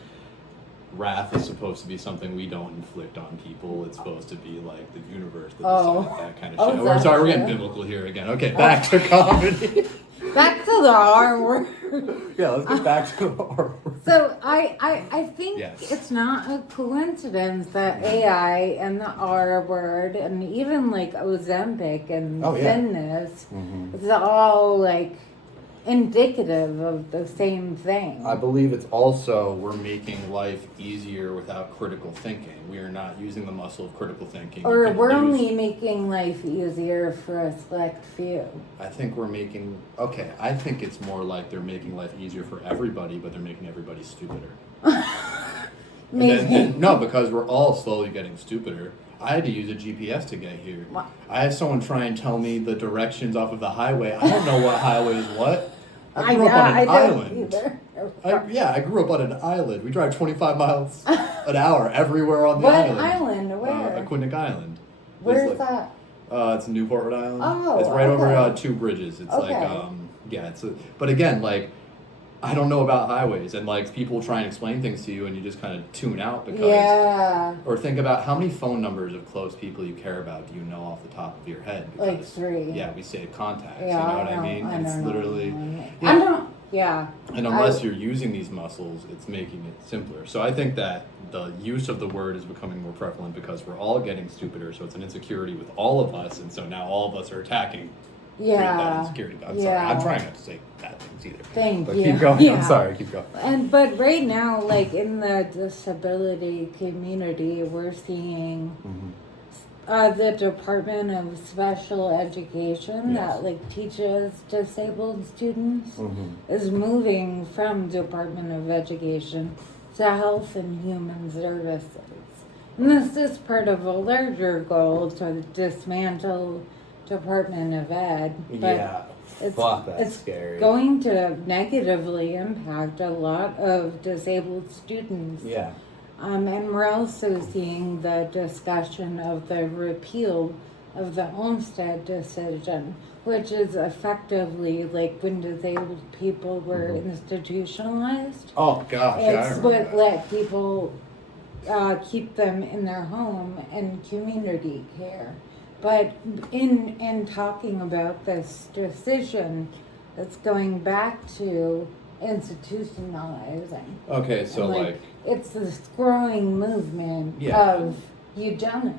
wrath is supposed to be something we don't inflict on people. It's supposed to be like the universe that decides that kind of shit. We're sorry, we're getting biblical here again. Okay, back to comedy. Back to the R word. Yeah, let's get back to the R word. So I think it's not a coincidence that AI and the R word and even like Ozempic and thinness is all like indicative of the same thing. I believe it's also we're making life easier without critical thinking. We are not using the muscle of critical thinking. Or we're only making life easier for a select few. I think I think it's more like they're making life easier for everybody, but they're making everybody stupider. No, because we're all slowly getting stupider. I had to use a GPS to get here. What? I had someone try and tell me the directions off of the highway. I don't know what highway is what. I grew up on an island. I grew up on an island. We drive 25 miles an hour everywhere on the island. What island? Where? Aquinic Island. Where's that? It's Newport, Rhode Island. Oh, it's right over two bridges. It's but again, like, I don't know about highways, and like people try and explain things to you, and you just kind of tune out because. Or think about how many phone numbers of close people you care about do you know off the top of your head? Because, like 3. Yeah, we save contacts. Yeah, you know what I mean? It's literally. I don't. Yeah. And unless you're using these muscles, it's making it simpler. So I think that the use of the word is becoming more prevalent because we're all getting stupider. So it's an insecurity with all of us, and so now all of us are attacking. That insecurity. I'm sorry. I'm trying not to say bad things either. Thank you. Keep going. Yeah. I'm sorry. Keep going. But right now, like in the disability community, we're seeing the Department of Special Education that like teaches disabled students is moving from Department of Education to Health and Human Services. And this is part of a larger goal to dismantle Department of Ed. But it's scary. Going to negatively impact a lot of disabled students. Yeah. And we're also seeing the discussion of the repeal of the Olmstead decision, which is effectively like when disabled people were institutionalized. Oh gosh, it's what let people keep them in their home and community care. But in talking about this decision, it's going back to institutionalizing. Okay, so like it's this growing movement of eugenics.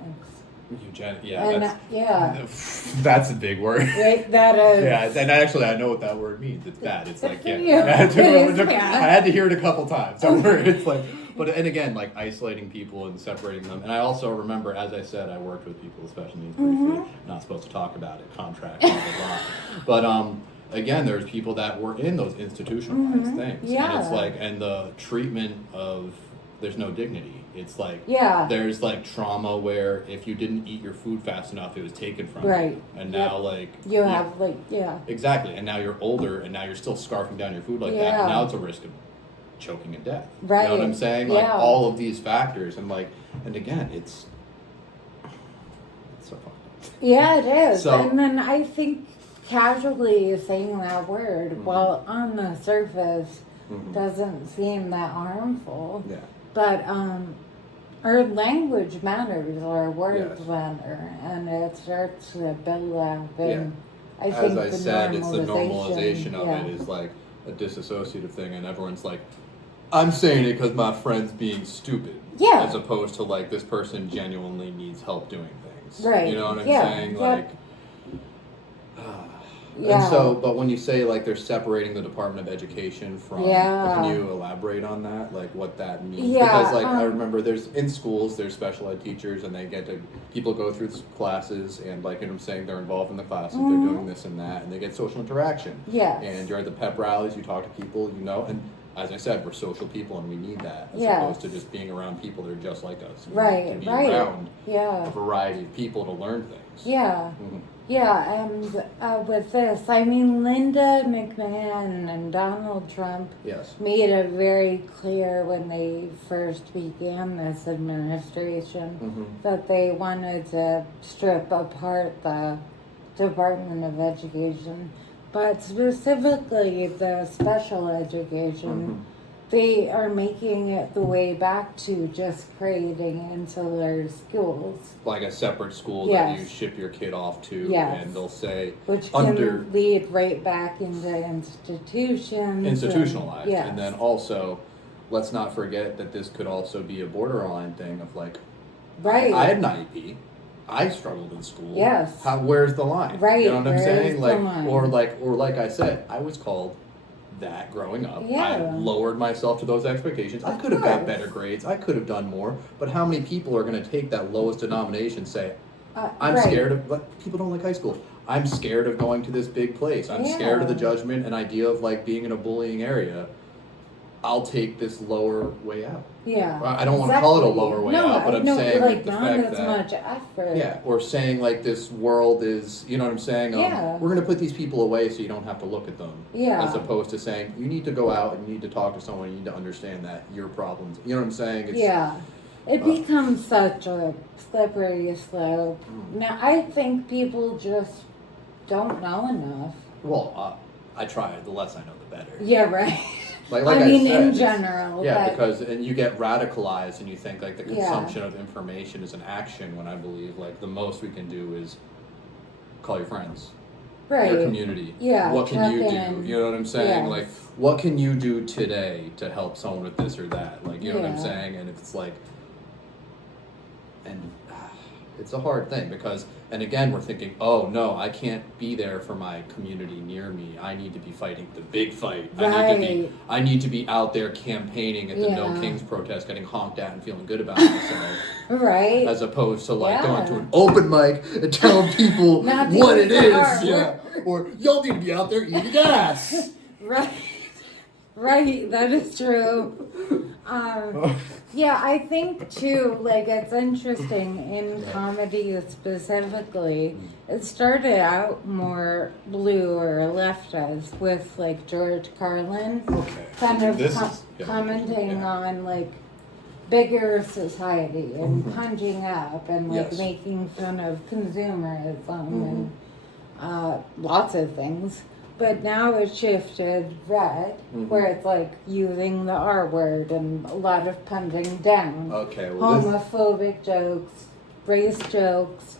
That's a big word. Right, that is. Yeah, and actually I know what that word means. It's bad. It's like I had to hear it a couple times. So it's like, and again, like isolating people and separating them. And I also remember, as I said, I worked with people with special needs briefly. Not supposed to talk about it, contract, blah blah blah. But again, there's people that were in those institutionalized things, and it's like, and the treatment of there's no dignity. It's like there's like trauma where if you didn't eat your food fast enough, it was taken from you. And now like you have exactly. And now you're older, and now you're still scarfing down your food like that. And now it's a risk of choking and death. Right. You know what I'm saying? Like all of these factors, and like, and again, it's so fun. Yeah, it is. So, and then I think casually saying that word, while on the surface, doesn't seem that harmful. Yeah. But our language matters, our words matter, and it starts to build up. And I think, as I said, it's the normalization of it is like a disassociative thing, and everyone's like, I'm saying it because my friend's being stupid. Yeah. As opposed to like this person genuinely needs help doing things. Right. You know what I'm saying? Like. And so, but when you say like they're separating the Department of Education from, can you elaborate on that? Like what that means? Yeah, because like I remember there's in schools, there's special ed teachers and they get to, people go through classes and like, you know what I'm saying, they're involved in the classes, they're doing this and that, and they get social interaction. Yeah. And during the pep rallies, you talk to people, you know, and as I said, we're social people and we need that as opposed to just being around people that are just like us. We need to be around a variety of people to learn things. Yeah. Yeah, and with this, I mean, Linda McMahon and Donald Trump Yes. made it very clear when they first began this administration that they wanted to strip apart the Department of Education, but specifically the special education. They are making it the way back to just creating insular schools. Like a separate school Yes. that you ship your kid off to, Yes. and they'll say Which can lead right back into institutions. institutionalized. Yes. And then also, let's not forget that this could also be a borderline thing of like, Right. I had an IEP. I struggled in school. Yes. Where's the line? Right. You know what I'm where saying? is Like, the line? or like I said, I was called that growing up. Yeah. I lowered myself to those expectations. I could have got better grades. I could have done more. But how many people are going to take that lowest denomination, say, I'm right. scared of, like, people don't like high school. I'm scared of going to this big place. I'm scared of the judgment and idea of like being in a bullying area. I'll take this lower way out. Yeah. I don't want to call it a lower way out, but I'm saying like the not fact as that much effort. yeah, or saying like this world is, you know what I'm saying? Yeah. We're gonna put these people away so you don't have to look at them. Yeah. As opposed to saying you need to go out and you need to talk to someone. You need to understand that your problems. You know what I'm saying? It's, yeah. It becomes such a slippery slope. Now I think people just don't know enough. Well, I try. The less I know, the better. Yeah. Right. Like I mean, said, in general. yeah, but because and you get radicalized and you think like the consumption of information is an action. When I believe like the most we can do is call your friends. right. Your community. Yeah, What can you check do? in. You know what I'm saying? Yes. Like, what can you do today to help someone with this or that? Like, you know what I'm Yeah. saying? And if it's like, and it's a hard thing because, and again, we're thinking, oh no, I can't be there for my community near me. I need to be fighting the big fight. Right. I need to be out there campaigning at the No Yeah. Kings protest, getting honked at and feeling good about myself. Right. As opposed to like Yeah. going to an open mic and telling people Not what to it use is. the R Yeah. Or y'all need to be out there eating ass. Right. Right, that is true. Yeah, I think too, like, it's interesting in comedy specifically. It started out more blue or leftist with, like, George Carlin. Okay. Kind of This is- yeah. commenting Yeah. on, like, bigger society and punching up and, like, Yes. making fun of consumerism and lots of things. But now it's shifted red, where it's like using the R word and a lot of punching down. Okay, well, this, Homophobic jokes, race jokes.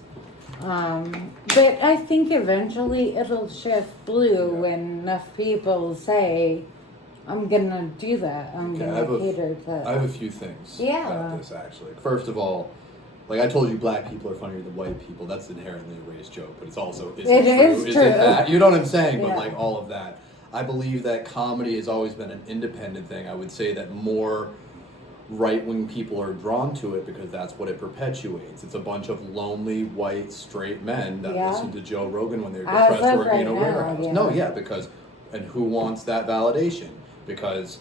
But I think eventually it'll shift blue when enough people say, I'm gonna do that. I'm Okay, gonna cater to I have a few things Yeah. about this actually. First of all, like I told you, black people are funnier than white people. That's inherently a race joke, but it's also It is Is true. it that? You know what I'm saying? Yeah. But like all of that, I believe that comedy has always been an independent thing. I would say that more right-wing people are drawn to it because that's what it perpetuates. It's a bunch of lonely white straight men that Yeah. listen to Joe Rogan when they're As depressed of working in a right now, warehouse. yeah. No, yeah, because and who wants that validation? Because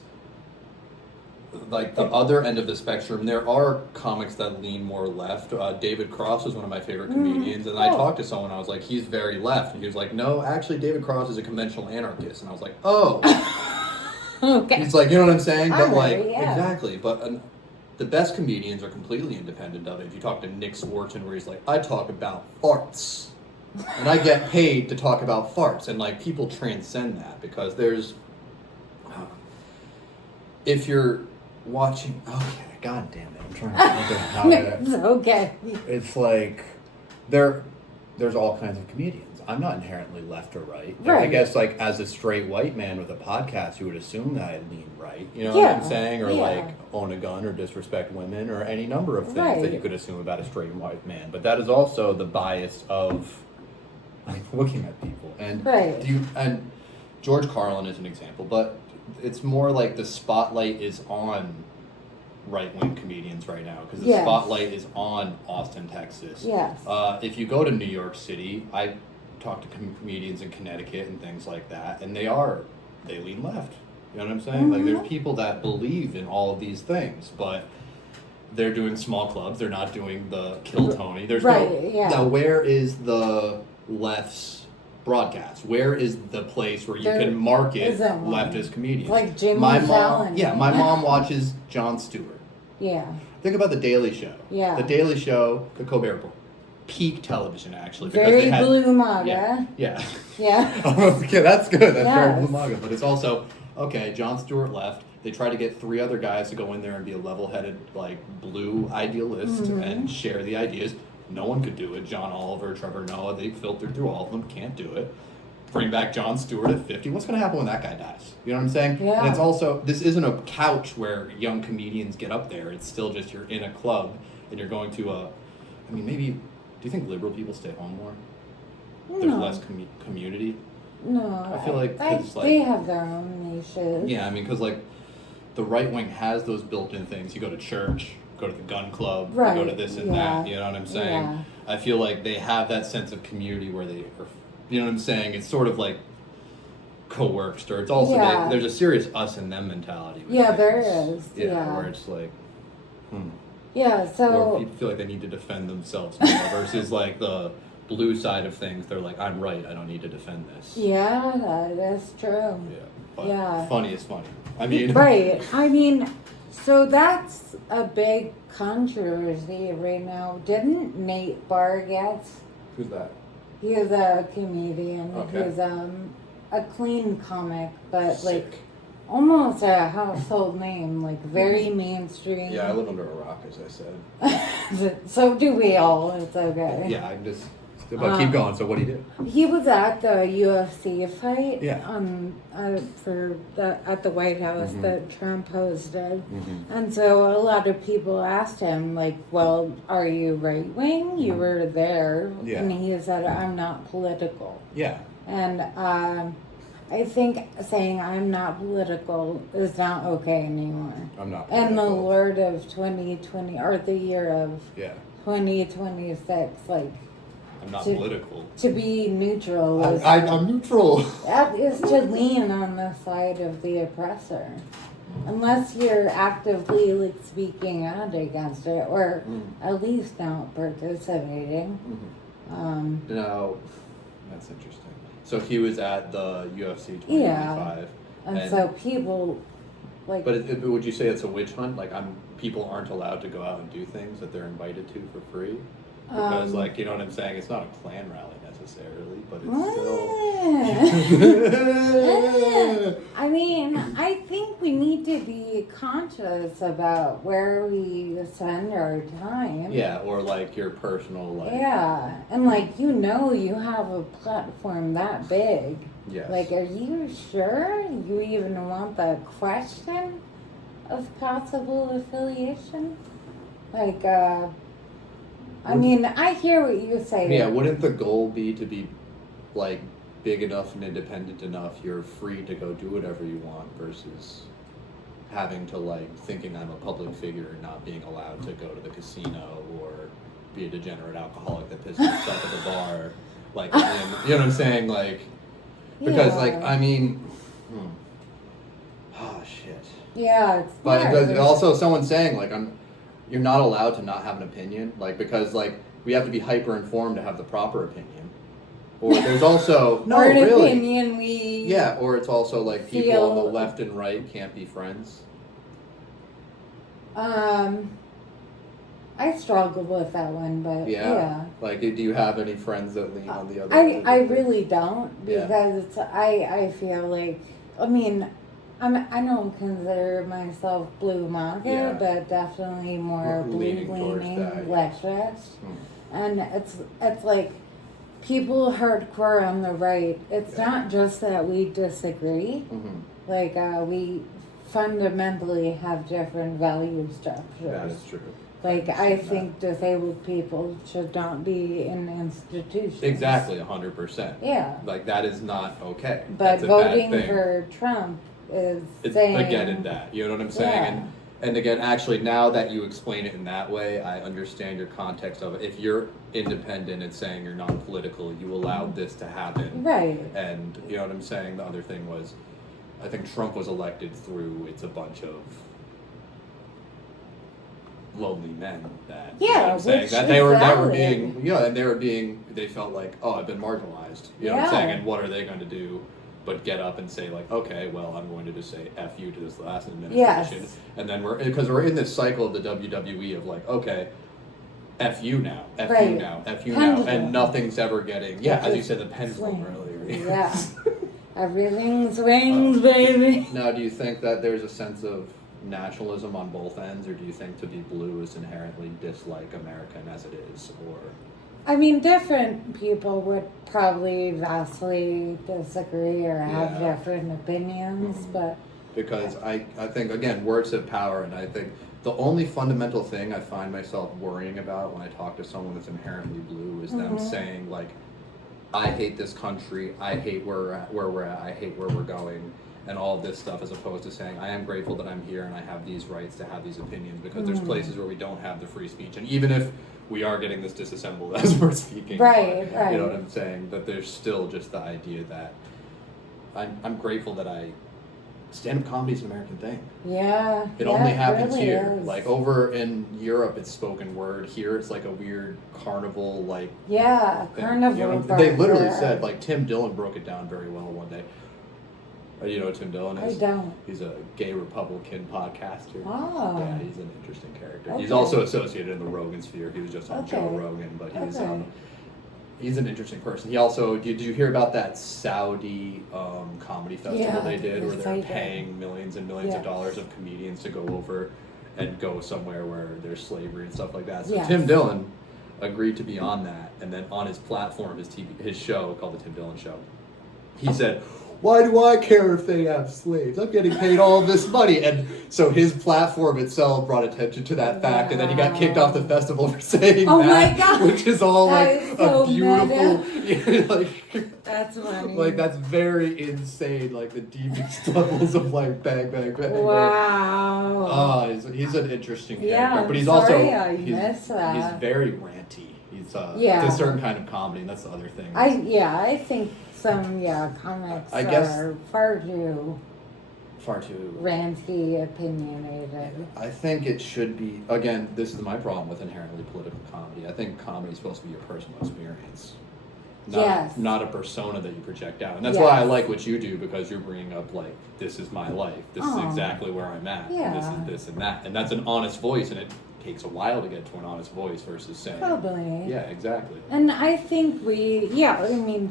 like the other end of the spectrum, there are comics that lean more left. David Cross is one of my favorite comedians, and I talked to someone. I was like, "He's very left," and he was like, "No, actually, David Cross is a conventional anarchist." And I was like, "Oh." Okay. He's like, you know what I'm saying? But like, Alright, yeah. exactly. But the best comedians are completely independent of it. If you talk to Nick Swartzen, where he's like, I talk about farts, and I get paid to talk about farts, and like people transcend that because there's, if you're watching, okay, god damn it, I'm trying to think of how to. It's okay. It's like there's all kinds of comedians. I'm not inherently left or right. I Right. guess like as a straight white man with a podcast, you would assume that I lean right. You know what I'm Yeah, saying? Or yeah. like own a gun or disrespect women or any number of things that Right. you could assume about a straight white man. But that is also the bias of like looking at people. And Right. and George Carlin is an example, but it's more like the spotlight is on right-wing comedians right now because the Yes. spotlight is on Austin, Texas. Yes. If you go to New York City, I talk to comedians in Connecticut and things like that, and they lean left. You know what I'm saying? Like there's people that believe in all of these things, but they're doing small clubs. They're not doing the Kill Tony. There's Right, yeah. Now where is the left's broadcast? Where is the place where you can market leftist comedians? Like Jimmy Fallon. Yeah, my mom watches Jon Stewart. Yeah. Think about The Daily Show. Yeah. The Daily Show, the Colbert Report. Peak television, actually. Very blue MAGA. Yeah. Yeah. Okay, that's good. That's very Yes. blue MAGA. But it's also, okay, Jon Stewart left. They tried to get 3 other guys to go in there and be a level-headed, like, blue idealist and share the ideas. No one could do it. John Oliver, Trevor Noah, they filtered through all of them. Can't do it. Bring back Jon Stewart at 50. What's going to happen when that guy dies? You know what I'm saying? Yeah. And it's also, this isn't a couch where young comedians get up there. It's still just you're in a club and you're going to a, I mean, maybe, do you think liberal people stay home more? No. There's less community? No. I feel like, they have their own niches. Yeah, I mean, because, like, the right wing has those built-in things. You go to church, go to the gun club, right. go to this and that. You know what I'm saying? Yeah. I feel like they have that sense of community where they are, you know what I'm saying? It's sort of like coerced, or it's also, there's a serious us and them mentality. Yeah, things. there is. Yeah. Where it's like, Yeah, so. Or people feel like they need to defend themselves more versus like the blue side of things. They're like, I'm right, I don't need to defend this. Yeah, that's true. Yeah. But funny is funny. I mean. Right. I mean, so that's a big controversy right now. Didn't Nate Bargatze? Who's that? He is a comedian. Okay. He's a clean comic, but Sick. like almost a household name, like very mainstream. Yeah, I live under a rock, as I said. So do we all. It's okay. Yeah, I'm just. But keep going. So what do you do? He was at the UFC fight. Yeah. At the White House that Trump hosted, and so a lot of people asked him like, "Well, are you right wing? You were there," and he said, "I'm not political." Yeah. And I think saying I'm not political is not okay anymore. I'm not political. And the Lord of 2020 or the year of 2026, like. I'm not political. To be neutral is I'm neutral. that is to lean on the side of the oppressor, unless you're actively like speaking out against it, or at least not participating. No, that's interesting. So he was at the UFC 2025. Yeah, and so people like. But would you say it's a witch hunt? Like people aren't allowed to go out and do things that they're invited to for free? Because, like, you know what I'm saying? It's not a Klan rally necessarily, but it's still. I mean, I think we need to be conscious about where we spend our time. Yeah, or like your personal life. Yeah, and like you have a platform that big. Yes. Like, are you sure you even want the question of possible affiliation? Like, I mean, I hear what you say. Yeah, wouldn't the goal be to be, like, big enough and independent enough you're free to go do whatever you want versus having to, like, thinking I'm a public figure and not being allowed to go to the casino or be a degenerate alcoholic that pisses himself at the bar. Like, you know what I'm saying? Like, because, like, I mean, oh, shit. Yeah, it's But also someone saying, like, you're not allowed to not have an opinion, like, because, like, we have to be hyper informed to have the proper opinion. Or there's also or an opinion we or it's also like people on the left and right can't be friends. I struggle with that one, but yeah. Like, do you have any friends that lean on the other? I really don't, because I feel like, I mean, I don't consider myself blue MAGA, but definitely more blue-leaning leftist. And it's like people hardcore on the right. It's not just that we disagree. Like we fundamentally have different value structures. That is true. Like, I think disabled people should not be in institutions. Exactly, 100%. Yeah. Like, that is not okay. But voting for Trump is saying... Again in that, you know what I'm saying? Yeah. And again, actually, now that you explain it in that way, I understand your context of it. If you're independent and saying you're non-political, you allowed this to happen. Right. And, you know what I'm saying? The other thing was, I think Trump was elected through, it's a bunch of lonely men that which that they were being they felt like, oh, I've been marginalized, you know what I'm saying, and what are they going to do but get up and say like, okay, well, I'm going to just say F you to this last administration, and then because we're in this cycle of the WWE of like, okay, F you now, F you now, F you now, and nothing's ever getting as you said, the pendulum earlier. Yeah. Everything swings, baby. Now, do you think that there's a sense of nationalism on both ends, or do you think to be blue is inherently dislike American as it is, or? I mean, different people would probably vastly disagree or have different opinions, but... Because I think, again, words have power, and I think the only fundamental thing I find myself worrying about when I talk to someone that's inherently blue is them saying, like, I hate this country, I hate where we're at, I hate where we're going, and all of this stuff, as opposed to saying, I am grateful that I'm here and I have these rights to have these opinions, because there's places where we don't have the free speech, and even if we are getting this disassembled as we're speaking, right. You know what I'm saying, that there's still just the idea that I'm grateful that stand-up comedy is an American thing. Yeah. It only happens really here. is. Like over in Europe, it's spoken word. Here, it's like a weird carnival, like carnival. You know, they literally said, like, Tim Dillon broke it down very well one day. You know what Tim Dillon is? I don't. He's a gay Republican podcaster. Oh. Yeah, he's an interesting character. Okay. He's also associated in the Rogan sphere. He was just on Joe Rogan, but he's an interesting person. He also, did you hear about that Saudi comedy festival they did, where they're paying millions and millions of dollars of comedians to go over and go somewhere where there's slavery and stuff like that? So Tim Dillon agreed to be on that, and then on his platform, his show called The Tim Dillon Show, he said, why do I care if they have slaves? I'm getting paid all this money. And so his platform itself brought attention to that fact, and then he got kicked off the festival for saying my God. which is all that like is so a beautiful, like, that's funny. Like, that's very insane, like the deepest levels of like bang, bang, bang. Wow. Oh, he's an interesting character, but he's he's very ranty. He's it's a certain kind of comedy, and that's the other thing. I think some comics are far too ranty, opinionated. I think it should be, again, this is my problem with inherently political comedy. I think comedy is supposed to be your personal experience. Not a persona that you project out. And that's why I like what you do, because you're bringing up, like, this is my life. This is exactly where I'm at. Yeah. This is this and that. And that's an honest voice, and it takes a while to get to an honest voice versus saying... Probably. Yeah, exactly. And I think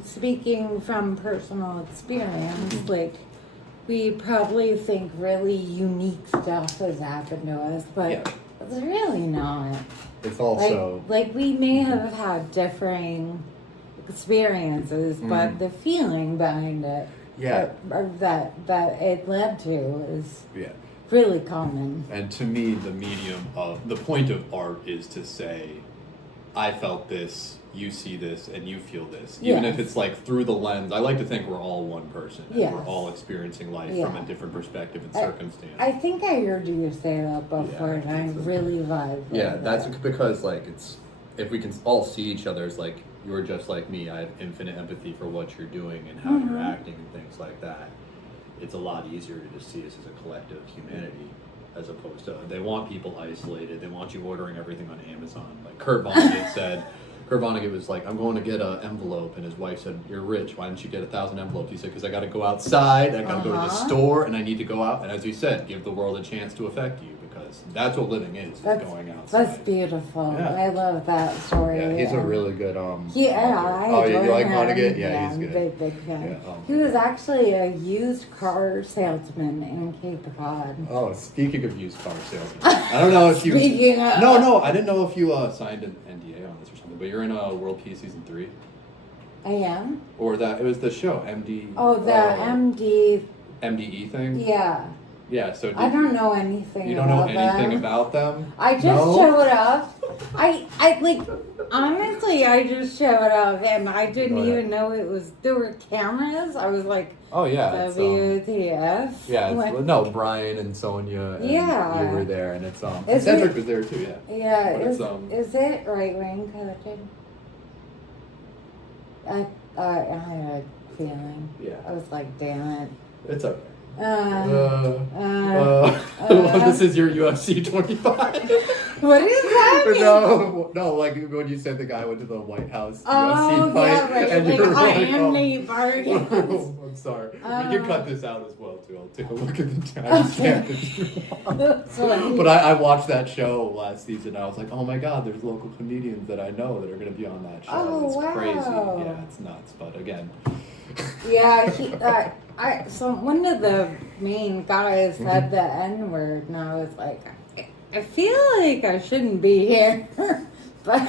speaking from personal experience, like, we probably think really unique stuff has happened to us, but it's really not. It's also... Like we may have had differing experiences, but the feeling behind it that it led to is really common. And to me, the point of art is to say, I felt this, you see this, and you feel this. Even if it's like through the lens, I like to think we're all one person, and we're all experiencing life from a different perspective and circumstance. I think I heard you say that before, and I really vibe. Yeah, that's because, like, if we can all see each other as, like, you're just like me, I have infinite empathy for what you're doing and how you're acting and things like that. It's a lot easier to just see us as a collective humanity, as opposed to, they want people isolated, they want you ordering everything on Amazon. Like Kurt Vonnegut was like, I'm going to get an envelope, and his wife said, you're rich, why didn't you get 1,000 envelopes? He said, because I got to go outside, I got to go to the store, and I need to go out, and as you said, give the world a chance to affect you, because that's what living is going outside. That's beautiful. I love that story. Yeah, he's a really good you like Vonnegut? Yeah, he's good. Big fan. He was actually a used car salesman in Cape Cod. Oh, speaking of used car salesman, I don't know if you... No, I didn't know if you signed an NDA on this or something, but you're in World Peace Season 3. I am? Or it was the show, MD... Oh, the MDE thing? Yeah. Yeah, so... I don't know anything about them. You don't know anything about them? I just showed up. Honestly, I just showed up, and I didn't even know there were cameras. I was like, oh, yeah. WTF? Yeah, Brian and Sonia, and you were there, and it's, Cedric was there too, Yeah, is it right-wing coded? I had a feeling. Yeah. I was like, damn it. It's okay. This This is your UFC 25. What is that mean? No, like when you said the guy went to the White House Oh, UFC fight, yeah, right. and Like, you were I like, am Nate Bargains. I'm sorry. We can cut this out as well too. I'll take a look at the timestamp. That's funny. But I watched that show last season. And I was like, oh my god, there's local comedians that I know that are going to be on that show. Oh, it's wow. crazy. Yeah, it's nuts. But again. Yeah, so one of the main guys said the N-word, and I was like, I feel like I shouldn't be here, but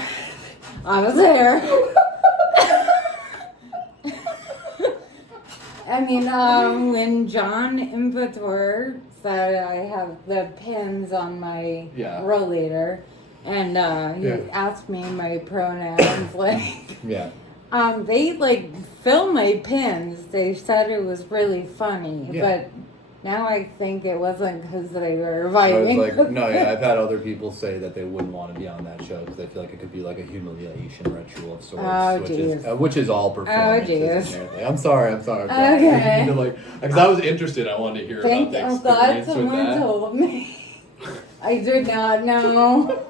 I was there. I mean, when John Inventor said I have the pins on my rollator, and he asked me my pronouns, like, they like filmed my pins. They said it was really funny, but now I think it wasn't because they were vibing. I was like, no, I've had other people say that they wouldn't want to be on that show because they feel like it could be like a humiliation ritual of sorts, which is all performance. Apparently. I'm sorry. Okay. Because I was interested, I wanted to hear about the experience glad someone told me. I did not know.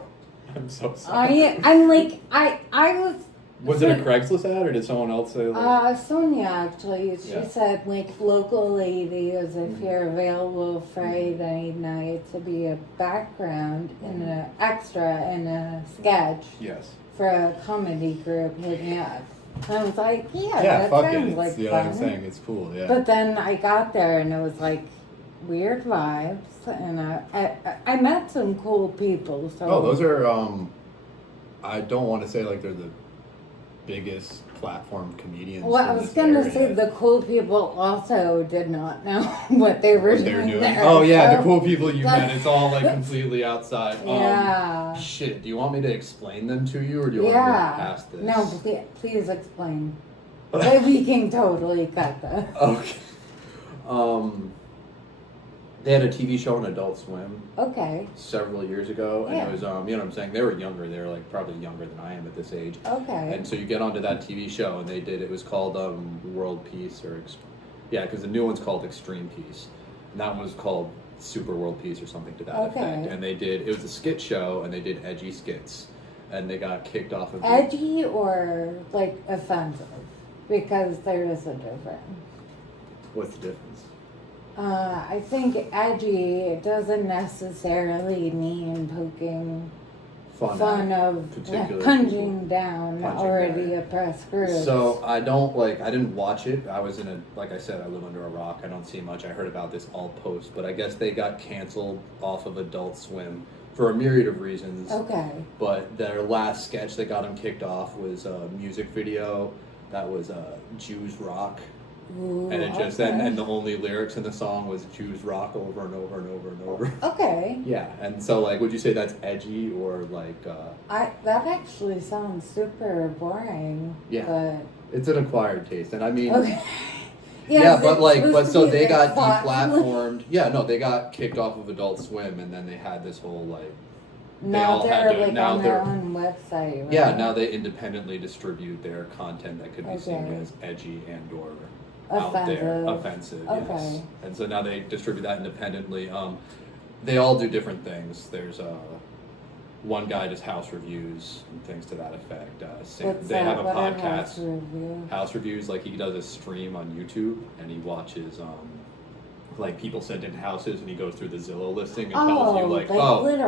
I'm so sorry. I'm like, I was. Was it a Craigslist ad, or did someone else say like... Sonia, actually. She said, like, local ladies, if you're available Friday night to be a background in an extra in a sketch for a comedy group, hit me up. And I was like, that sounds like fun. You know what I'm saying? It's cool, But then I got there, and it was, like, weird vibes, and I met some cool people, so... Oh, those are, I don't want to say, like, they're the biggest platform comedians. Well, I was going to say the cool people also did not know what they were doing there. Oh, yeah, the cool people you met, it's all like completely outside. Shit, do you want me to explain them to you, or do you want me to pass this? No, please explain. We can totally cut that. Okay. They had a TV show on Adult Swim. Okay. Several years ago, and it was, you know what I'm saying? They were younger. They were like probably younger than I am at this age. Okay. And so you get onto that TV show, and it was called World Peace, because the new one's called Extreme Peace, and that one was called Super World Peace or something to that effect. And it was a skit show, and they did edgy skits, and they got kicked off of edgy or like offensive, because there is a difference. What's the difference? I think edgy doesn't necessarily mean poking fun of punching down already oppressed groups. So I didn't watch it. I was like I said, I live under a rock. I don't see much. I heard about this all post, but I guess they got canceled off of Adult Swim for a myriad of reasons. Okay. But their last sketch that got them kicked off was a music video that was Jews Rock. Ooh, and it just and the only lyrics in the song was Jews rock over and over and over and over. Okay. Yeah, and so like, would you say that's edgy or like? That actually sounds super boring. Yeah. But it's an acquired taste, and I mean. Okay. but so they got deplatformed. Yeah, no, they got kicked off of Adult Swim, and then they had this whole like. Now they're on their own website. Right? Yeah, now they independently distribute their content that could be seen as edgy and or. Offensive, yes. And so now they distribute that independently. They all do different things. There's one guy does house reviews and things to that effect. They have a podcast. House reviews, like he does a stream on YouTube and he watches like people sent in houses and he goes through the Zillow listing and tells you like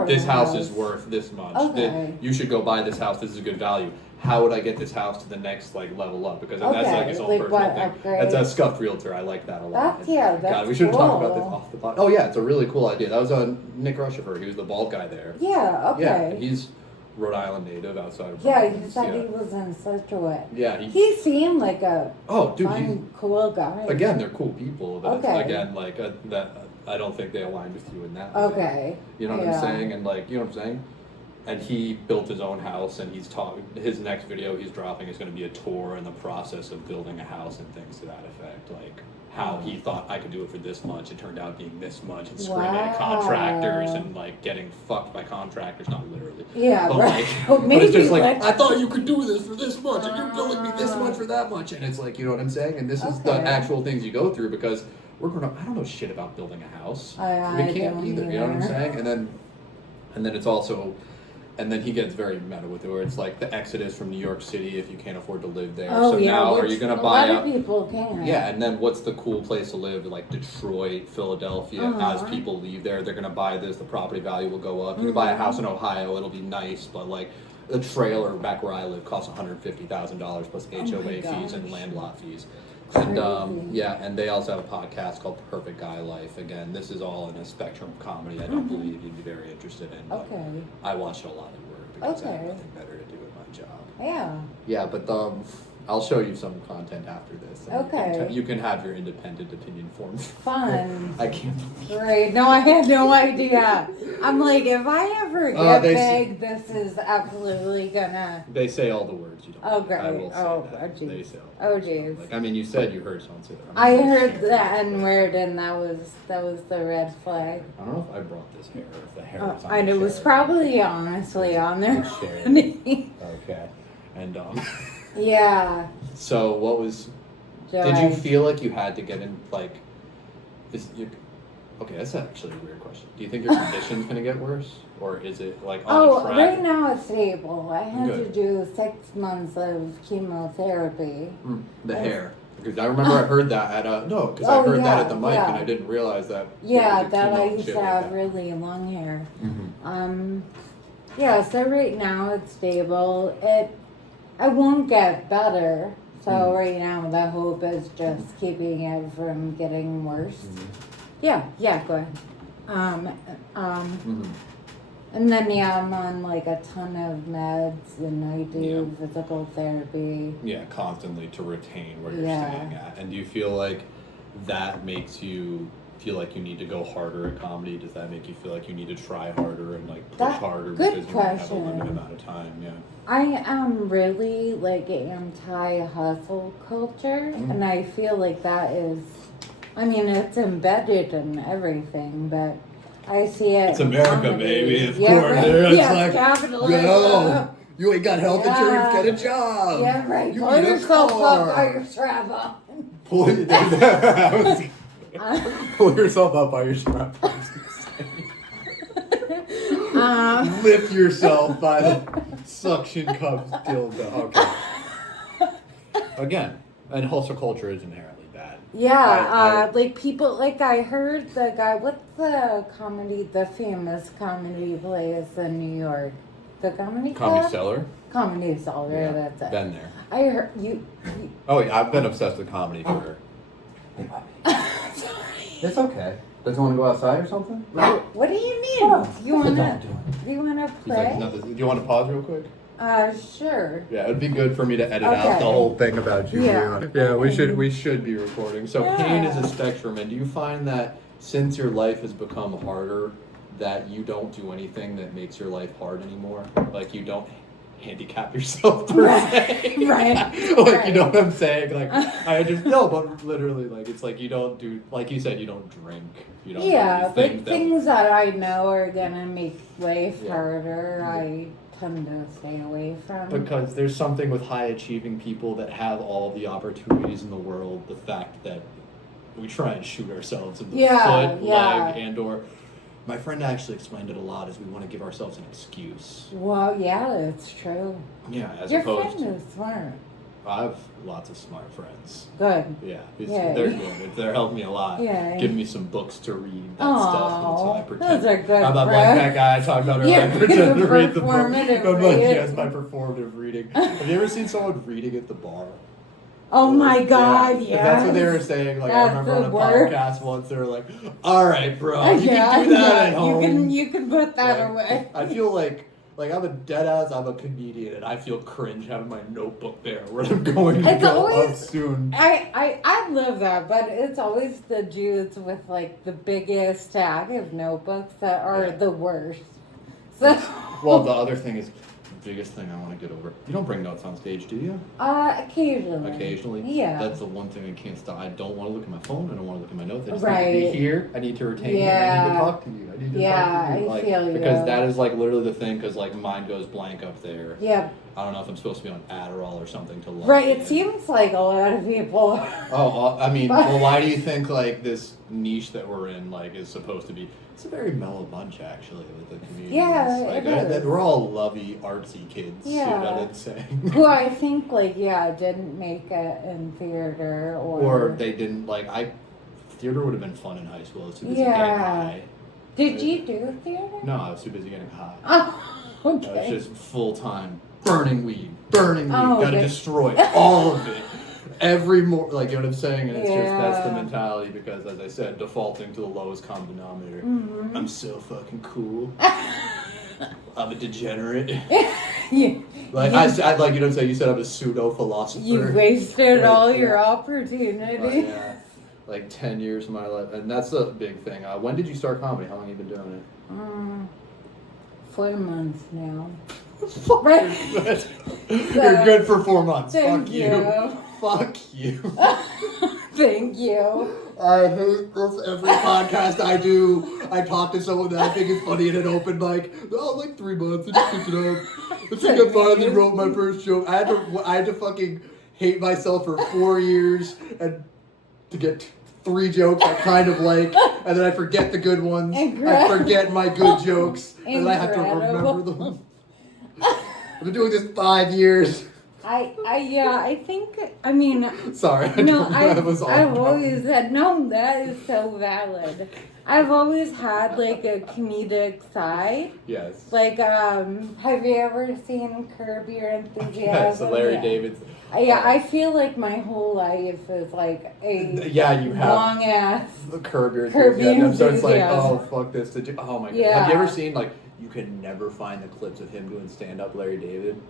this house is worth this much. Okay. You should go buy this house. This is a good value. How would I get this house to the next like level up? Because that's like his own personal thing. Upgrade. That's a scuffed realtor. I like that a lot. That's God, we should talk about this off the pod. Oh yeah, it's a really cool idea. That was on Nick Rushifer. He was the bald guy there. Yeah. Okay. Yeah, he's Rhode Island native outside of. Yeah, he said he was in such a way. Yeah, he seemed like a fun, cool guy. Again, they're cool people. Again, like that. I don't think they align with you in that. Okay. Way. You know what I'm saying? And like, you know what I'm saying? And he built his own house, and his next video he's dropping is going to be a tour in the process of building a house and things to that effect. Like how he thought I could do it for this much, it turned out being this much, and screaming at contractors and like getting fucked by contractors, not literally. Yeah, but right. But it's just like I thought you could do this for this much, and you're billing me this much for that much, and it's like, you know what I'm saying? And this is the actual things you go through because we're grown up. I don't know shit about building a house. We can't either. You know what I'm saying? And then it's also. And then he gets very meta with it, where it's like the exodus from New York City if you can't afford to live there. Oh, so yeah, now are which you going to a buy lot out? of people can. Yeah, and then what's the cool place to live? Like Detroit, Philadelphia. As people leave there, they're going to buy this. The property value will go up. You can buy a house in Ohio. It'll be nice, but like the trailer back where I live costs $150,000 plus HOA fees and land lot fees. And yeah, and they also have a podcast called Perfect Guy Life. Again, this is all in a spectrum of comedy I don't believe you'd be very interested in. But I watch it a lot at work because I have nothing better to do with my job. Yeah. Yeah, but I'll show you some content after this. And you can have your independent opinion formed. Fun. I can't believe Great. No, I had no idea. I'm like, if I ever get big, this is absolutely gonna. They say all the words you don't. Oh, great. I will say that. Geez. They say Oh, jeez. like, I mean, you said you heard someone say that. I heard the N-word, and that was the red flag. I don't know if I brought this hair, or if the hair was on I know it was probably honestly on there. Okay. And yeah. So what was? Did you feel like you had to get in like? Okay, that's actually a weird question. Do you think your condition's gonna get worse, or is it like on track? Right now it's stable. I had to do 6 months of chemotherapy. The hair. Because I remember I heard that at because I heard that at the mic and I didn't realize that. Yeah, that I used to have really long hair. Yeah, so right now it's stable. I won't get better. So right now the hope is just keeping it from getting worse. Yeah, go ahead. And then I'm on like a ton of meds and I do physical therapy. Yeah, constantly to retain where you're staying at. And do you feel like that makes you feel like you need to go harder at comedy? Does that make you feel like you need to try harder and like push harder because you have a limited amount of time? Yeah. I am really like anti-hustle culture, and I feel like that is, I mean, it's embedded in everything, but I see it. It's America, baby. Of course. Right. It's like, capitalism. yo, you ain't got health insurance, get a job. Yeah, right. You Pull need yourself a car. up by your strap on. Pull yourself up by your strap. Lift yourself by the suction cup dildo. Okay. Again, and hustle culture is inherently bad. Yeah, like people, like I heard the guy, what's the famous comedy place in New York? The Comedy Club? Comedy Cellar? Comedy Cellar, Yeah, that's it. been there. I heard you. Oh, yeah, I've been obsessed with comedy for. Sorry. It's okay. Does you want to go outside or something? What do you mean? Do you wanna play? Do you want to pause real quick? Sure. Yeah, it'd be good for me to edit out the whole thing about you. Yeah, we should be recording. So pain is a spectrum, and do you find that since your life has become harder, that you don't do anything that makes your life hard anymore? Like you don't handicap yourself per se. Like you know what I'm saying? Like I just but literally like it's like you don't do, like you said, you don't drink. You don't but things that I know are gonna make life harder, I tend to stay away from. Because there's something with high achieving people that have all the opportunities in the world, the fact that we try and shoot ourselves in the foot, leg, and or my friend actually explained it a lot as we want to give ourselves an excuse. Well, yeah, that's true. Yeah, as Your opposed friend is smart. I have lots of smart friends. Good. Yeah, they're good. They're helping me a lot. Yeah. Giving me some books to read, stuff. And so I pretend. Those are good. I'm not like that guy I talked about earlier. I pretend to read the book. I'm like, yes, my performative reading. Have you ever seen someone reading at the bar? Oh my God, yeah. That's what they were saying. Like I remember on a podcast once, they were like, "All right, bro, you can do that at home. You can put that away." I feel like I'm a dead ass. I'm a comedian, and I feel cringe having my notebook there where I'm going to go up soon. I love that, but it's always the dudes with like the biggest stack of notebooks that are the worst. So. Well, the other thing is. Biggest thing I want to get over. You don't bring notes on stage, do you? Occasionally. Occasionally? Yeah. That's the one thing I can't stop. I don't want to look at my phone. I don't want to look at my notes. I just need to be here. I need to retain you. I need to talk to you. I need to talk to you. I feel you. Because that is like literally the thing, because like mine goes blank up there. Yeah. I don't know if I'm supposed to be on Adderall or something to look. Right, it seems like a lot of people. Oh, I mean, well, why do you think like this niche that we're in like is supposed to be? It's a very mellow bunch, actually, with the comedians. Yeah, like, it is. We're all lovey, artsy kids. Yeah. You know what I'm saying? Who I think, didn't make it in theater or they didn't, theater would have been fun in high school. I was too busy getting high. Did you do theater? No, I was too busy getting high. Oh, okay. I was just full-time burning weed. Gotta destroy all of it. Every you know what I'm saying? And it's just, that's the mentality because, as I said, defaulting to the lowest common denominator. Mm-hmm. I'm so fucking cool. I'm a degenerate. Yeah. I you know what I'm saying? You said I'm a pseudo-philosopher. You wasted all your opportunity. Yeah. 10 years of my life. And that's a big thing. When did you start comedy? How long have you been doing it? 4 months now. Right. You're good for 4 months. Thank Fuck you. Fuck you. Thank you. I hate this every podcast I do. I talk to someone that I think is funny in an open mic. 3 months. I just picked it up. I think I finally wrote my first joke. I had to fucking hate myself for 4 years and to get 3 jokes I kind of like, and then I forget the good ones. I forget my good jokes, and then I have to remember them. I've been doing this 5 years. Sorry. I've always said, no, that is so valid. I've always had a comedic side. Yes. Have you ever seen Curb Your Enthusiasm? Yes, Larry David. I feel like my whole life is you have long ass Curb Your Enthusiasm. So it's oh fuck this. Oh my god. Yeah. Have you ever seen you can never find the clips of him doing stand up Larry David?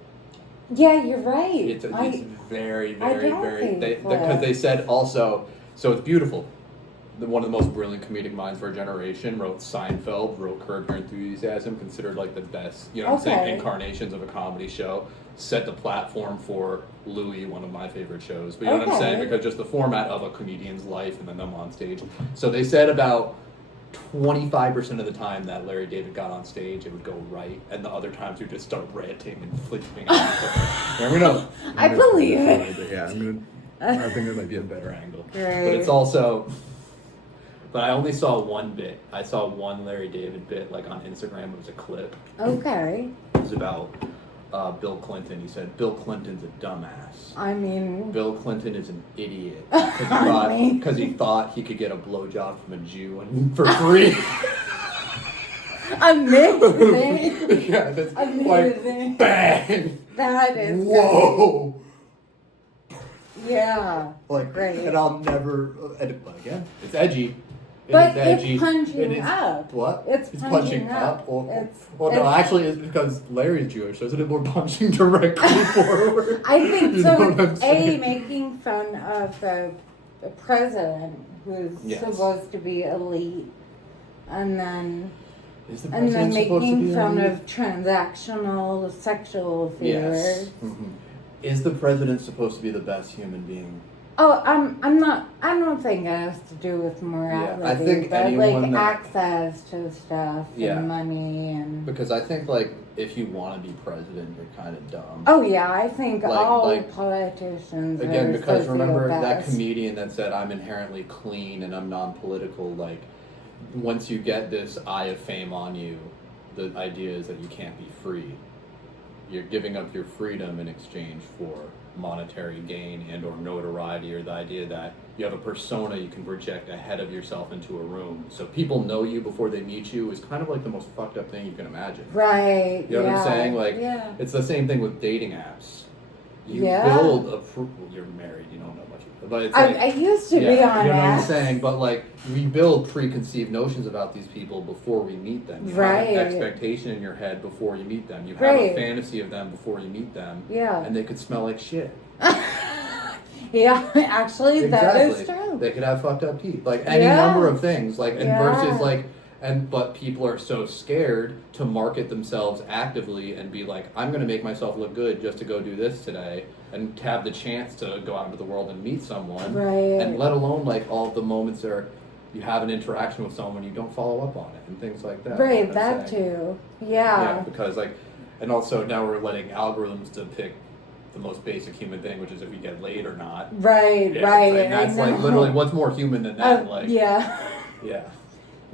Yeah, you're right. It's very, very, very because they said also, so it's beautiful. One of the most brilliant comedic minds for a generation wrote Seinfeld, wrote Curb Your Enthusiasm, considered the best, you know what I'm saying, incarnations of a comedy show. Set the platform for Louis, one of my favorite shows. But you know what I'm saying? Because just the format of a comedian's life and then them on stage. So they said about 25% of the time that Larry David got on stage, it would go right, and the other times he would just start ranting and flipping out. I believe it. Yeah, I think there might be a better angle. Right. But it's also... But I only saw one bit. I saw one Larry David bit, on Instagram. It was a clip. Okay. It was about Bill Clinton. He said, Bill Clinton's a dumbass. Bill Clinton is an idiot. Because he thought he could get a blowjob from a Jew for free. Amazing. Yeah, that's amazing. Bang! That is whoa! Good. Yeah. Great. And I'll never... But again, it's edgy. But it's punching up. What? It's punching up. No, actually, it's because Larry's Jewish, so isn't it more punching directly forward? I think so. Making fun of the president, who's supposed to be elite, and then making fun of transactional sexual affairs. Yes. Mm-hmm. Is the president supposed to be the best human being? Oh, I don't think it has to do with morality. Yeah, I think but anyone access to stuff and money and. Because I think if you want to be president, you're kind of dumb. Oh yeah, I think all politicians. Again, because remember that sociopaths. Comedian that said, "I'm inherently clean and I'm non-political." Once you get this eye of fame on you, the idea is that you can't be free. You're giving up your freedom in exchange for monetary gain and or notoriety, or the idea that you have a persona you can project ahead of yourself into a room. So people know you before they meet you is kind of the most fucked up thing you can imagine. Right. You know what I'm saying? It's the same thing with dating apps. You build you're married, you don't know much about it. But it's I used to be on you know what I'm apps. saying? But we build preconceived notions about these people before we meet them. You have an expectation in your head before you meet them. You have a fantasy of them before you meet them. Yeah. And they could smell like shit. Yeah, actually, that is true. They could have fucked up teeth. Any number of things. Versus but people are so scared to market themselves actively and be I'm going to make myself look good just to go do this today and to have the chance to go out into the world and meet someone. Right. And let alone all of the moments where you have an interaction with someone, you don't follow up on it and things like that. Right, that too. Yeah. Yeah, because and also now we're letting algorithms to pick the most basic human thing, which is if we get laid or not. Right, right. And that's literally what's more human than that. Yeah. Yeah.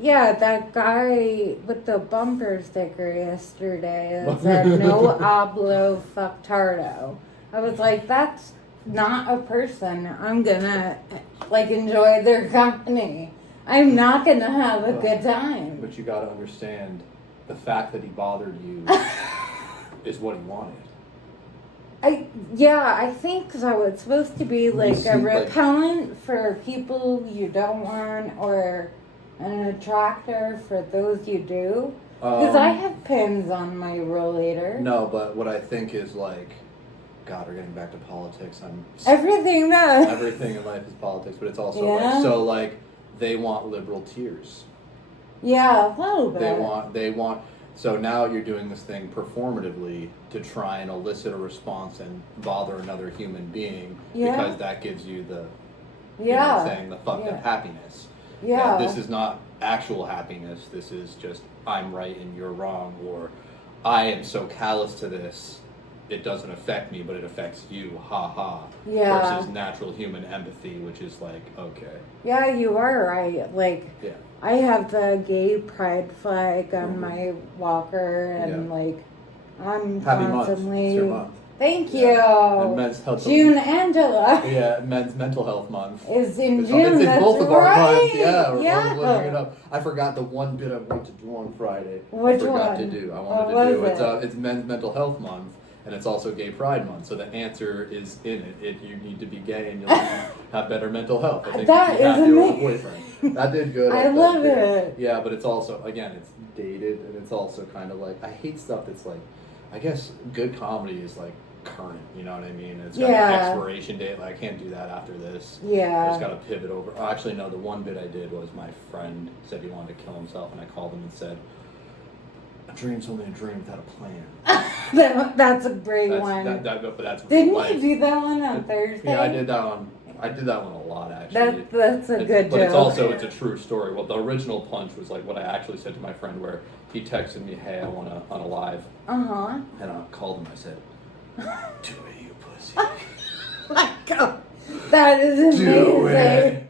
Yeah, that guy with the bumper sticker yesterday that said, no hablo fucktardo. I was like, that's not a person. I'm gonna, like, enjoy their company. I'm not gonna have a good time. But you gotta understand, the fact that he bothered you is what he wanted. I think so. It's supposed to be like a repellent for people you don't want, or an attractor for those you do. Because I have pins on my rollator. No, but what I think is like, God, we're getting back to politics. Everything in life is politics, but it's also like, so like, they want liberal tears. Yeah, a little bit. They want. So now you're doing this thing performatively to try and elicit a response and bother another human being because that gives you the, you know what I'm saying, the fucked up happiness. Yeah. And this is not actual happiness. This is just, I'm right and you're wrong, or I am so callous to this, it doesn't affect me, but it affects you. Ha ha. Yeah. Versus natural human empathy, which is like, okay. Yeah, you are right. Like, yeah. I have the gay pride flag on my walker, and like, I'm Happy constantly. Month. It's your month. Thank you. And Men's Health June Angela. Yeah, Men's Mental Health Month. Is in June. It's both of our months. Yeah, we're yeah. looking it up. I forgot the one bit I wanted to do on Friday. Which I forgot one? to do. I wanted to do. It's Men's Mental Health Month. And it's also Gay Pride Month, so the answer is in it. You need to be gay and you'll have better mental health. I think that you have is your amazing. boyfriend. That did good. I love it. Yeah, but it's also, again, it's dated, and it's also kind of like, I hate stuff that's like, I guess good comedy is like current, you know what I mean? It's got an expiration date, like I can't do that after this. Yeah. I just got to pivot over. Oh, actually, no, the one bit I did was my friend said he wanted to kill himself, and I called him and said, a dream's only a dream without a plan. That's a great one. But that's Didn't you do that one on Thursday? Yeah, I did that one a lot, actually. That's a good joke. But it's a true story. Well, the original punch was like what I actually said to my friend, where he texted me, "Hey, I want to on a live." Uh-huh. And I called him. I said, "Do it, you pussy." My God, that is amazing. Do it.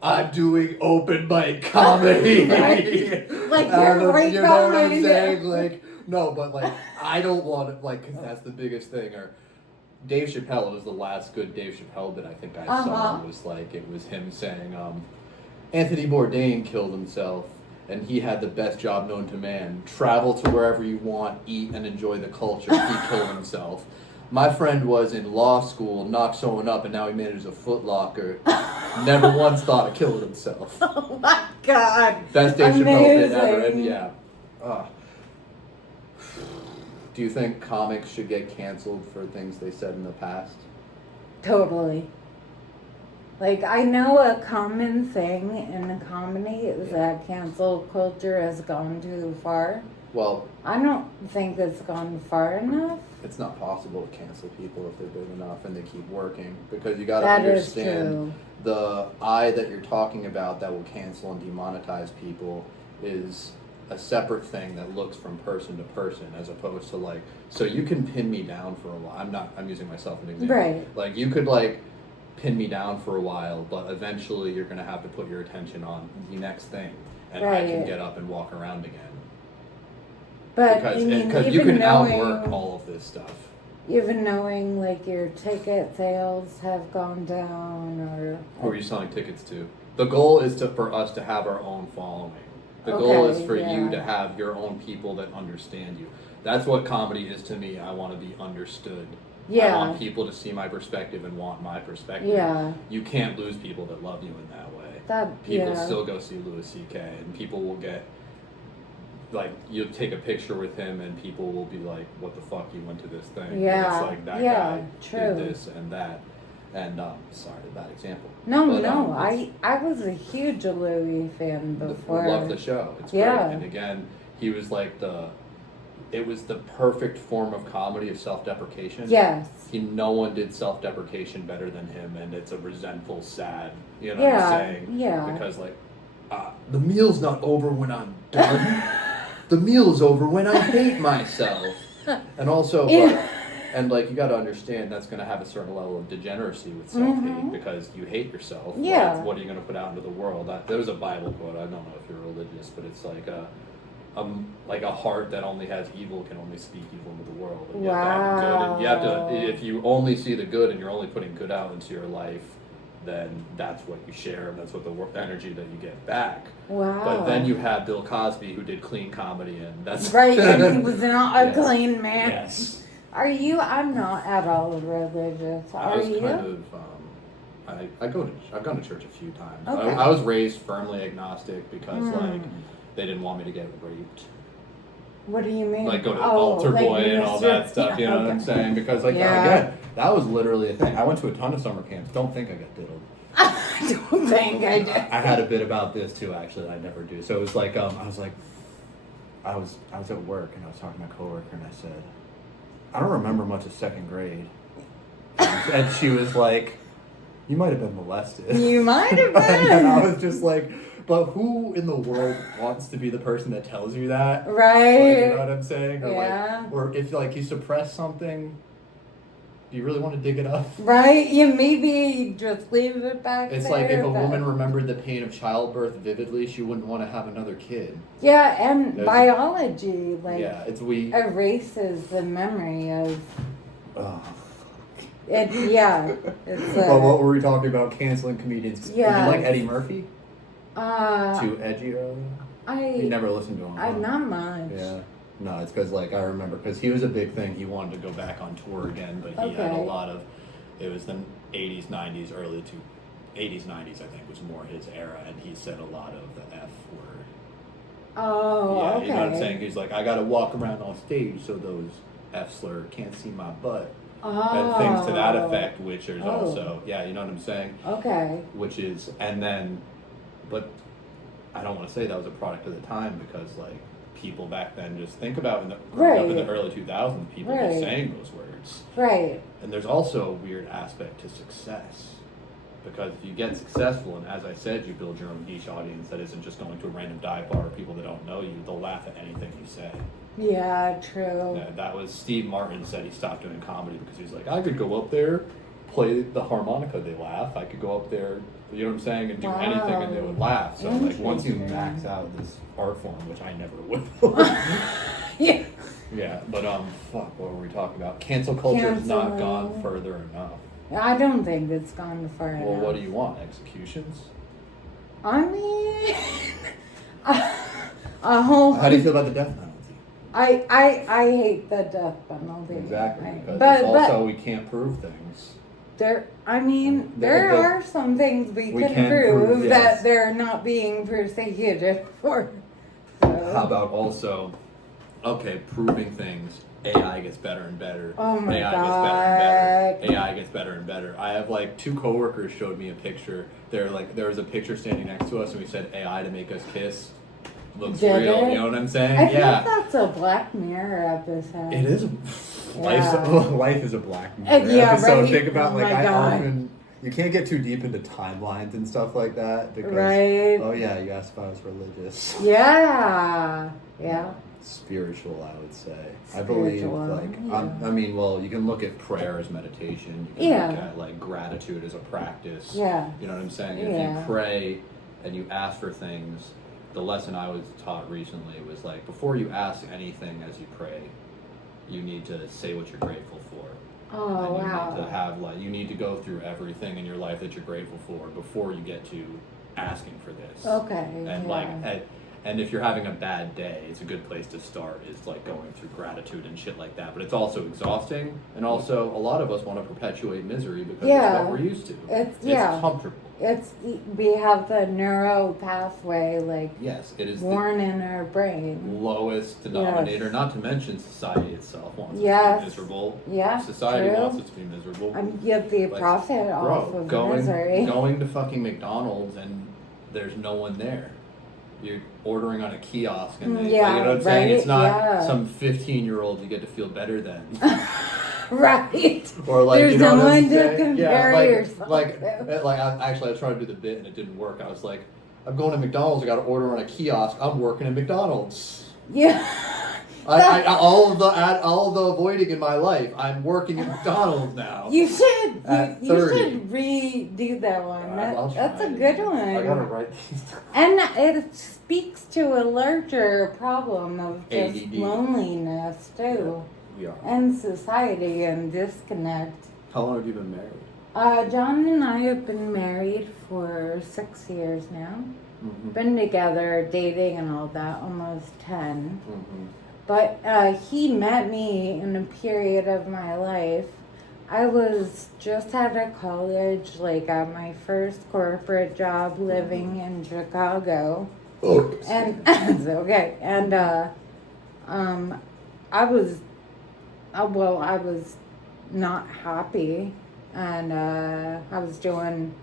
I'm doing open mic comedy. Like you're right you know what I'm behind saying? it. Like, no, but like, I don't want it, like, 'cause that's the biggest thing. Or Dave Chappelle, it was the last good Dave Chappelle bit I think I saw. Was like, it was him saying, Anthony Bourdain killed himself, and he had the best job known to man. Travel to wherever you want, eat and enjoy the culture. He killed himself. My friend was in law school, knocked someone up, and now he manages a Foot Locker. Never once thought of killing himself. Oh my God. Best Dave Chappelle bit ever. And yeah. Do you think comics should get canceled for things they said in the past? Totally. Like, I know a common thing in comedy is that cancel culture has gone too far. Well, I don't think it's gone far enough. It's not possible to cancel people if they're big enough and they keep working, because you got to understand the eye that you're talking about that will cancel and demonetize people is a separate thing that looks from person to person, as opposed to like, so you can pin me down for a while. I'm using myself as an example. Right. Like, you could like pin me down for a while, but eventually you're going to have to put your attention on the next thing, and I can get up and walk around again. But because you can outwork all of this stuff. Even knowing like your ticket sales have gone down, or who are you selling tickets to? The goal is for us to have our own following. The goal is for you to have your own people that understand you. That's what comedy is to me. I want to be understood. I want people to see my perspective and want my perspective. Yeah. You can't lose people that love you in that way. People still go see Louis C.K. and people will get, like, you'll take a picture with him and people will be like, what the fuck, you went to this thing? Yeah. And it's like, that guy did this and that. And, sorry, bad example. No, I was a huge Louis fan before. I love the show. It's great. And again, he was like it was the perfect form of comedy of self-deprecation. Yes. No one did self-deprecation better than him, and it's a resentful, sad, you know what I'm saying? Yeah. Because like, the meal's not over when I'm done. The meal is over when I hate myself. And also, And like you got to understand that's going to have a certain level of degeneracy with self-hate because you hate yourself. Yeah. Like, what are you going to put out into the world? There was a Bible quote. I don't know if you're religious, but it's like a heart that only has evil can only speak evil into the world. And you have to have good. And you have to, if you only see the good and you're only putting good out into your life, then that's what you share. And that's what the energy that you get back. Wow. But then you have Bill Cosby, who did clean comedy, and that's right. And he was not a clean man. Yes. Are you? I'm not at all religious. Are you? Kind of. I've gone to church a few times. Okay. I was raised firmly agnostic because like they didn't want me to get raped. What do you mean? Like go to the altar boy and all that stuff. You know what I'm saying? Because like again, that was literally a thing. I went to a ton of summer camps. Don't think I got diddled. I don't think I did. I had a bit about this too. Actually, I never do. So it was like I was at work and I was talking to my coworker and I said, I don't remember much of second grade. And she was like, you might have been molested. You might have been. And I was just like, but who in the world wants to be the person that tells you that? Right. Like, you know what I'm saying? Or yeah. Like, or if like you suppress something, do you really want to dig it up? Right. You maybe just leave it back It's there, like if a woman remembered the pain of childbirth vividly, she wouldn't want to have another kid. Yeah, and biology erases the memory of. Oh. It's well, what were we talking about? Canceling comedians. Yeah. You like Eddie Murphy? Too edgy, or you never listened to him? I not much. Yeah. No, it's because like I remember because he was a big thing. He wanted to go back on tour again, but he had a lot of. It was the 80s, 90s, early to 80s, 90s. I think was more his era, and he said a lot of the F word. Oh, yeah, okay. You know what I'm saying? He's like, I got to walk around on stage so those F slur can't see my butt. And things to that effect, which is also, you know what I'm saying? Okay. Which is, and then, but I don't want to say that was a product of the time because, like, people back then just think about growing up in the early 2000s, people just saying those words. Right. And there's also a weird aspect to success. Because if you get successful, and as I said, you build your own niche audience that isn't just going to a random dive bar or people that don't know you, they'll laugh at anything you say. Yeah, true. Yeah, that was Steve Martin said he stopped doing comedy because he's like, I could go up there, play the harmonica, they laugh. I could go up there, you know what I'm saying, and do anything and they would laugh. So like once you max out this art form, which I never will. Yeah. Yeah, but fuck, what were we talking about? Cancel culture has not gone further enough. I don't think it's gone far enough. Well, what do you want? Executions? I mean, how do you feel about the death penalty? I hate the death penalty. Exactly, because we can't prove things. There are some things we can prove that they're not being persecuted for. So. How about also, proving things. AI gets better and better. Oh my God. AI gets better and better. I have like 2 coworkers showed me a picture. They're like, there was a picture standing next to us and we said AI to make us kiss. Looks real, you know what I'm saying? I think that's a Black Mirror episode. It is. Life is a Black Mirror episode. Right? Think about often, you can't get too deep into timelines and stuff like that because, you asked if I was religious. Yeah. Spiritual, I would say. I believe, you can look at prayer as meditation. You can look at, like, gratitude as a practice. Yeah. You know what I'm saying? If you pray and you ask for things, the lesson I was taught recently was, like, before you ask anything as you pray, you need to say what you're grateful for. Oh, and you need to have, you need to go through everything in your life that you're grateful for before you get to asking for this. Okay. And if you're having a bad day, it's a good place to start, is like going through gratitude and shit like that. But it's also exhausting, and also a lot of us want to perpetuate misery because it's what we're used to. It's comfortable. We have the neuro pathway, yes, it is born in our brain. Lowest denominator, not to mention society itself wants it to be miserable. Yeah, society wants it to be miserable. Get the profit off of misery. Going to fucking McDonald's and there's no one there. You're ordering on a kiosk and you know what I'm saying? It's not some 15-year-old you get to feel better than. Right. Or there's you know no one to compare yourself I was trying to do the bit and it didn't work. I was like, I'm going to McDonald's, I got to order on a kiosk. I'm working at McDonald's. Yeah. all of the avoiding in my life. I'm working at McDonald's now. You should you 30. should redo that one. That's a it. good one. I gotta write these down. And it speaks to a larger problem of just ADD. loneliness too, We are. and society and disconnect. How long have you been married? John and I have been married for 6 years now. Mm-hmm. Been together, dating and all that, almost 10. Mm-hmm. But he met me in a period of my life. I was just out of college, like at my first corporate job living in Chicago. Oh. And it's okay. And I was not happy, and I was doing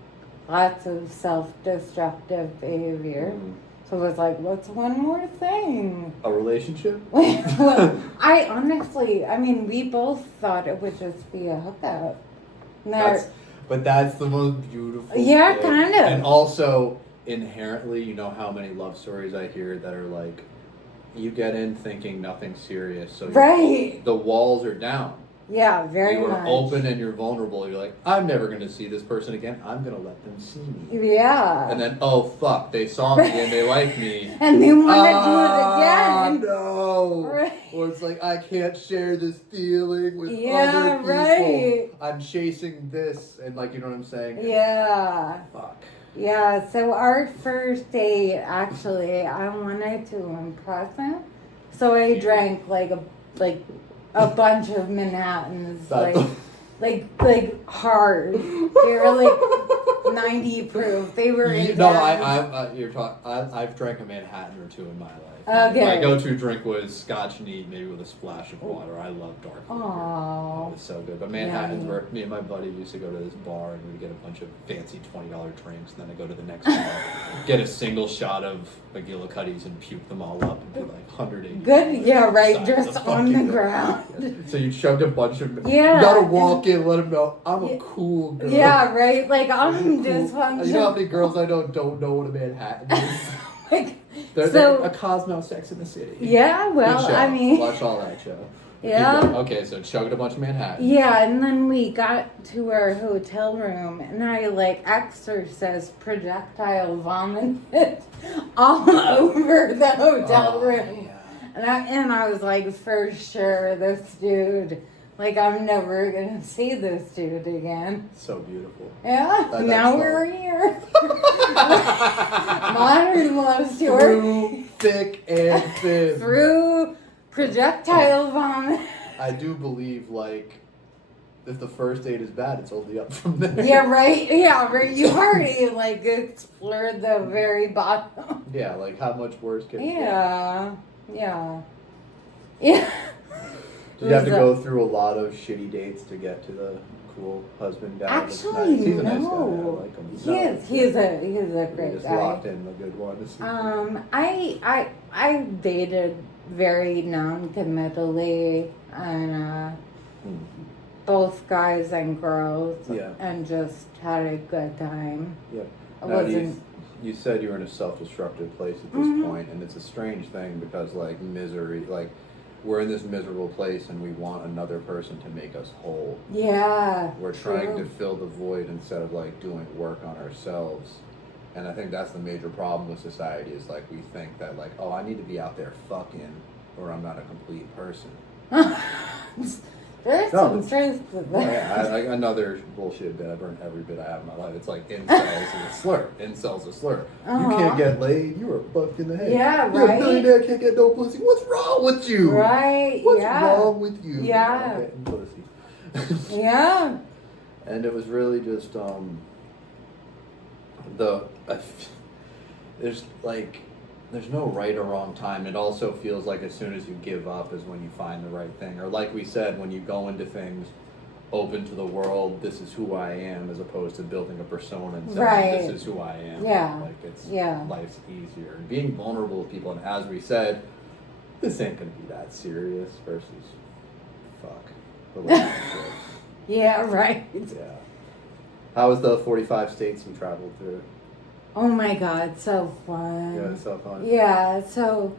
lots of self-destructive behavior. Mm-hmm. So it was like, what's one more thing? A relationship? Well, I honestly, we both thought it would just be a hookup. But that's the most beautiful Yeah, thing. kind of. And also, inherently, you know how many love stories I hear that are like, you get in thinking nothing serious, so Right. the walls are down. Yeah, very You much. are open and you're vulnerable. You're like, I'm never going to see this person again. I'm going to let them see me. Yeah. And then, oh, fuck, they saw me and they like me. And they want to do it again. No. Right. Or it's like, I can't share this feeling with Yeah, other people. right. I'm chasing this. And like, you know what I'm saying? Yeah. Fuck. Yeah, so our first date, actually, I wanted to impress him. So I drank like a bunch of Manhattans, like hard. They were like 90 proof. They were intense. No, you're talking. I've drank a Manhattan or two in my life. Okay. My go-to drink was Scotch neat, maybe with a splash of water. I love dark liquor. Aww. It was so good. But Manhattans Yummy. were, me and my buddy used to go to this bar and we'd get a bunch of fancy $20 drinks, and then I'd go to the next bar, get a single shot of McGillicuddy's and puke them all up and be like 180. Good, yeah, right, Inside just on the fucking- ground. Yes. So you chugged a bunch of. Yeah. You gotta walk in, let them know I'm a cool girl. Yeah, right, like I'm Cool. dysfunctional. You know how many girls I know don't know what a Manhattan is? Like, They're a Cosmo Sex in the City. Yeah, well, Good show. I Watch all that show. Yeah. Okay, so chugged a bunch of Manhattan. Yeah, and then we got to our hotel room, and I exorcist projectile vomited all over the hotel room. Yeah. And I was like, for sure, this dude, I'm never gonna see this dude again. So beautiful. Yeah, That's now love. we're here. Modern love story. Through thick and thin. Through projectile vomit. I do believe, if the first date is bad, it's only up from there. Yeah, right. Yeah, right. You already explored the very bottom. Yeah, how much worse can it Yeah. Yeah. Yeah. Did you have to go through a lot of shitty dates to get to the cool husband guy? that's Actually, nice? He's a nice guy. I no. like him. He's a You great just guy. locked in the good one. I dated very non-committally, and both guys and girls, Yeah. and just had a good time. Yeah. I Now, wasn't. you said you were in a self-destructive place at this Mhm. point, and it's a strange thing because misery, we're in this miserable place and we want another person to make us whole. Yeah. We're trying to true. fill the void instead of doing work on ourselves. And I think that's the major problem with society is we think that oh, I need to be out there fucking or I'm not a complete person. There's No, some truth to that. Yeah, another bullshit bit. I burned every bit I have in my life. It's incels is a slur. Incels a slur. You Uh-huh. can't get laid. You are fucked in the head. Yeah, You're right. a billionaire, can't get no pussy. What's wrong with you? Right, What's yeah. wrong with you? Yeah. Not getting pussy. Yeah. And it was really just there's no right or wrong time. It also feels like as soon as you give up is when you find the right thing. Or like we said, when you go into things open to the world, this is who I am, as opposed to building a persona and saying Right. this is who I am. Yeah. Yeah. Life's easier. And being vulnerable with people, and as we said, this ain't gonna be that serious versus relationships. Yeah, right. Yeah. How was the 45 states we traveled through? Oh my God, so fun. Yeah, it's so fun. Yeah, so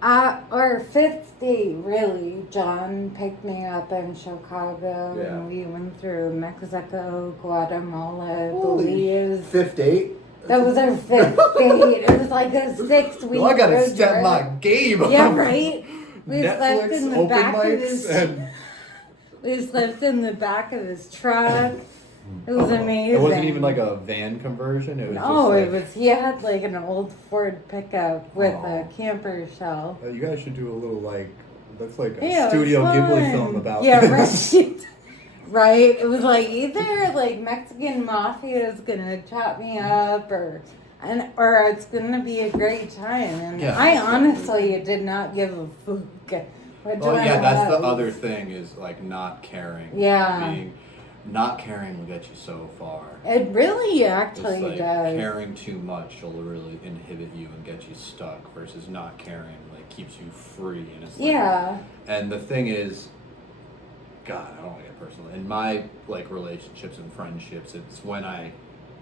Our fifth date, really. John picked me up in Chicago, Yeah. and we went through Mexico, Guatemala, Holy Belize. Fifth date? That was our fifth date. It was like a 6-week Well, I gotta road step trip. my game up. Yeah, right? We slept Netflix, in the open back of mics, his... and... We slept in the back of his truck. It was amazing. It wasn't even like a van conversion. It was No, just it was. He had like an old Ford pickup with a camper shell. You guys should do a little like that's like a Yeah, Studio it was Ghibli fun. film about Yeah, this. right. Right. It was like either like Mexican mafia is gonna chop me up, or it's gonna be a great time. And Yeah. I honestly did not give a fuck. Oh yeah, that's the other thing is like not caring. Yeah. Not caring will get you so far. It really It's actually like does. caring too much will really inhibit you and get you stuck versus not caring like keeps you free and it's like, Yeah. And the thing is, God, I don't want to get personal. In my like relationships and friendships, it's when I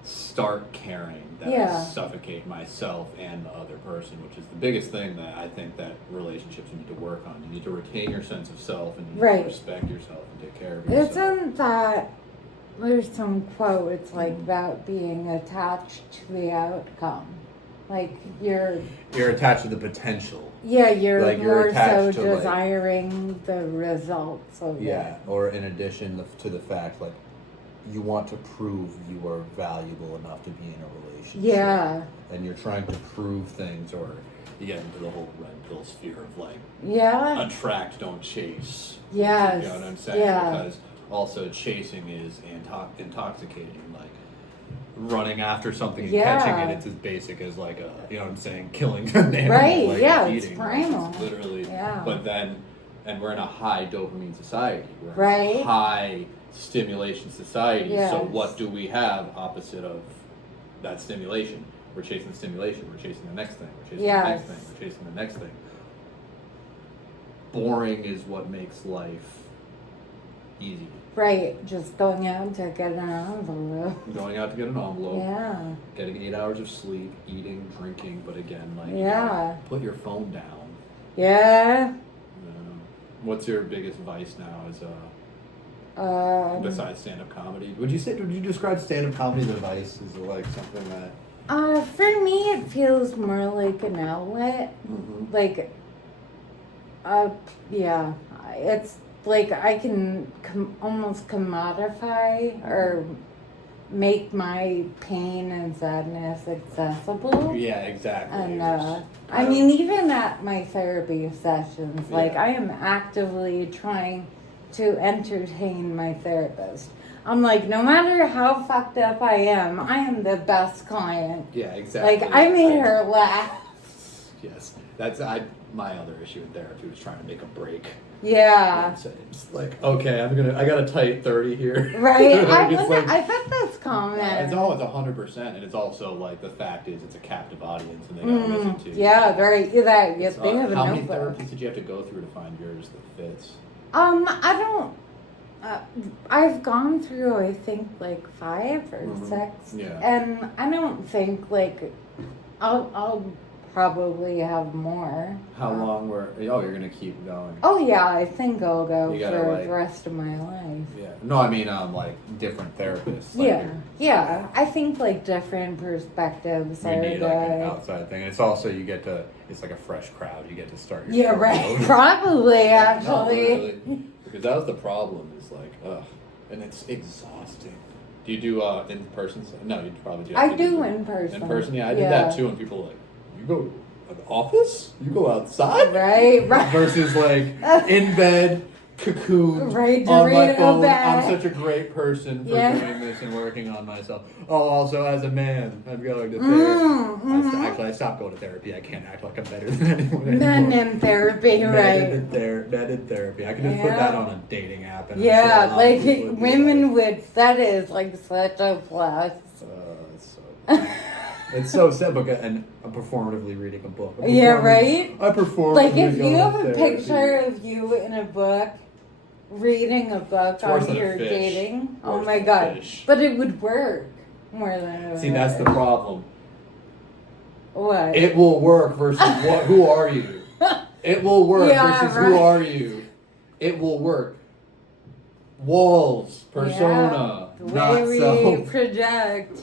start caring that I suffocate myself and the other person, which is the biggest thing that I think that relationships need to work on. You need to retain your sense of self and you need to respect yourself and take care of yourself. Isn't that there's some quote, it's like about being attached to the outcome. Like you're attached to the potential. Yeah, you're like more so to desiring the results of it. Or in addition to the fact like you want to prove you are valuable enough to be in a relationship. Yeah. And you're trying to prove things, or you get into the whole red pill sphere of like, attract, don't chase. Yes. You know what I'm saying? Yeah. Because also chasing is intoxicating. Like running after something and catching it, it's as basic as like a, you know what I'm saying, killing an animal. Right. Like yeah. eating. It's primal. Like, it's literally. Yeah. But then, and we're in a high dopamine society. We're in right. a high stimulation society. Yes. So what do we have opposite of that stimulation? We're chasing the stimulation. We're chasing the next thing. We're chasing the next thing. We're chasing the next thing. Boring is what makes life easy. Right. Just going out to get an envelope. Going out to get an envelope. Yeah. Getting 8 hours of sleep, eating, drinking, but again, like, put your phone down. Yeah. What's your biggest vice now as besides stand-up comedy? Would you describe stand-up comedy as a vice? Is it like something that... For me, it feels more like an outlet. Mm-hmm. Like, it's like I can almost commodify or make my pain and sadness accessible. Yeah, exactly. And I mean, even at my therapy sessions, like I am actively trying to entertain my therapist. I'm like, no matter how fucked up I am the best client. Yeah, exactly. Like, I made her laugh. Yes. That's my other issue in therapy was trying to make a break. Yeah. It's like, okay, I got a tight 30 here. Right. like, I bet that's common. It's 100%, and it's also like the fact is it's a captive audience and they gotta listen to you. Yeah, right. They have a How notebook. many therapies did you have to go through to find yours that fits? I don't. I've gone through, I think, like 5 or 6. Yeah. And I don't think like I'll probably have more. How long you're gonna keep going? Oh yeah, I think I'll go You for gotta, like, the rest of my life. Yeah. No, I mean like different therapists. Like, Yeah. I think like different perspectives you are need good. like an outside thing. It's also it's like a fresh crowd. You get to start your show right. over. Probably No, actually. really. Because that was the problem. Is like, and it's exhausting. Do you do in person? No, you probably do. I do in person. In person, yeah, I did that too. And people were like, you go to the office? You go outside? Right. Versus like in bed, cocooned right, on my phone. bed. I'm such a great person for doing this and working on myself. Oh, also as a man, I'm going to therapy. Actually, I stopped going to therapy. I can't act like I'm better than anyone anymore. Men in therapy, right? Men in therapy. I can just put that on a dating app. And like women would. That is like such a plus. It's so simple, and I'm performatively reading a book. Right? I perform. Like if you have a picture of you in a book, reading a book on your dating, oh my god. But it would work more than it would. See, that's the problem. What? It will work versus who are you? It will work versus right. who are you? It will work. Walls, persona, the not way we self. project.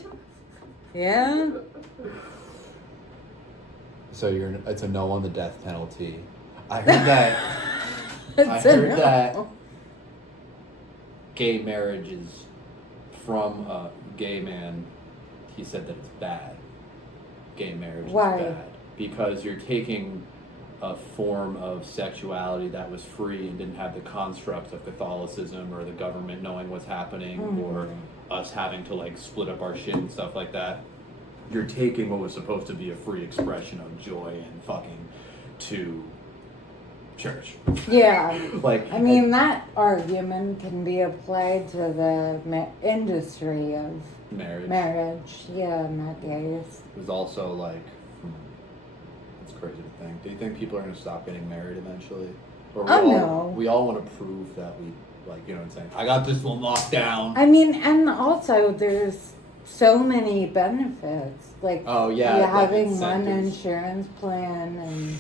Yeah. So it's a no on the death penalty. I heard that. It's a no. That gay marriage is from a gay man. He said that it's bad. Gay marriage Why? is bad because you're taking a form of sexuality that was free and didn't have the construct of Catholicism or the government knowing what's happening or us having to like split up our shit and stuff like that. You're taking what was supposed to be a free expression of joy and fucking to church. Yeah. Like, I mean, that argument can be applied to the industry of marriage. Yeah, not gays. It was also like, it's crazy to think. Do you think people are going to stop getting married eventually? Or no. We all want to prove that we, like, you know what I'm saying? I got this one locked down. I mean, and also there's so many benefits. Like, having one insurance plan and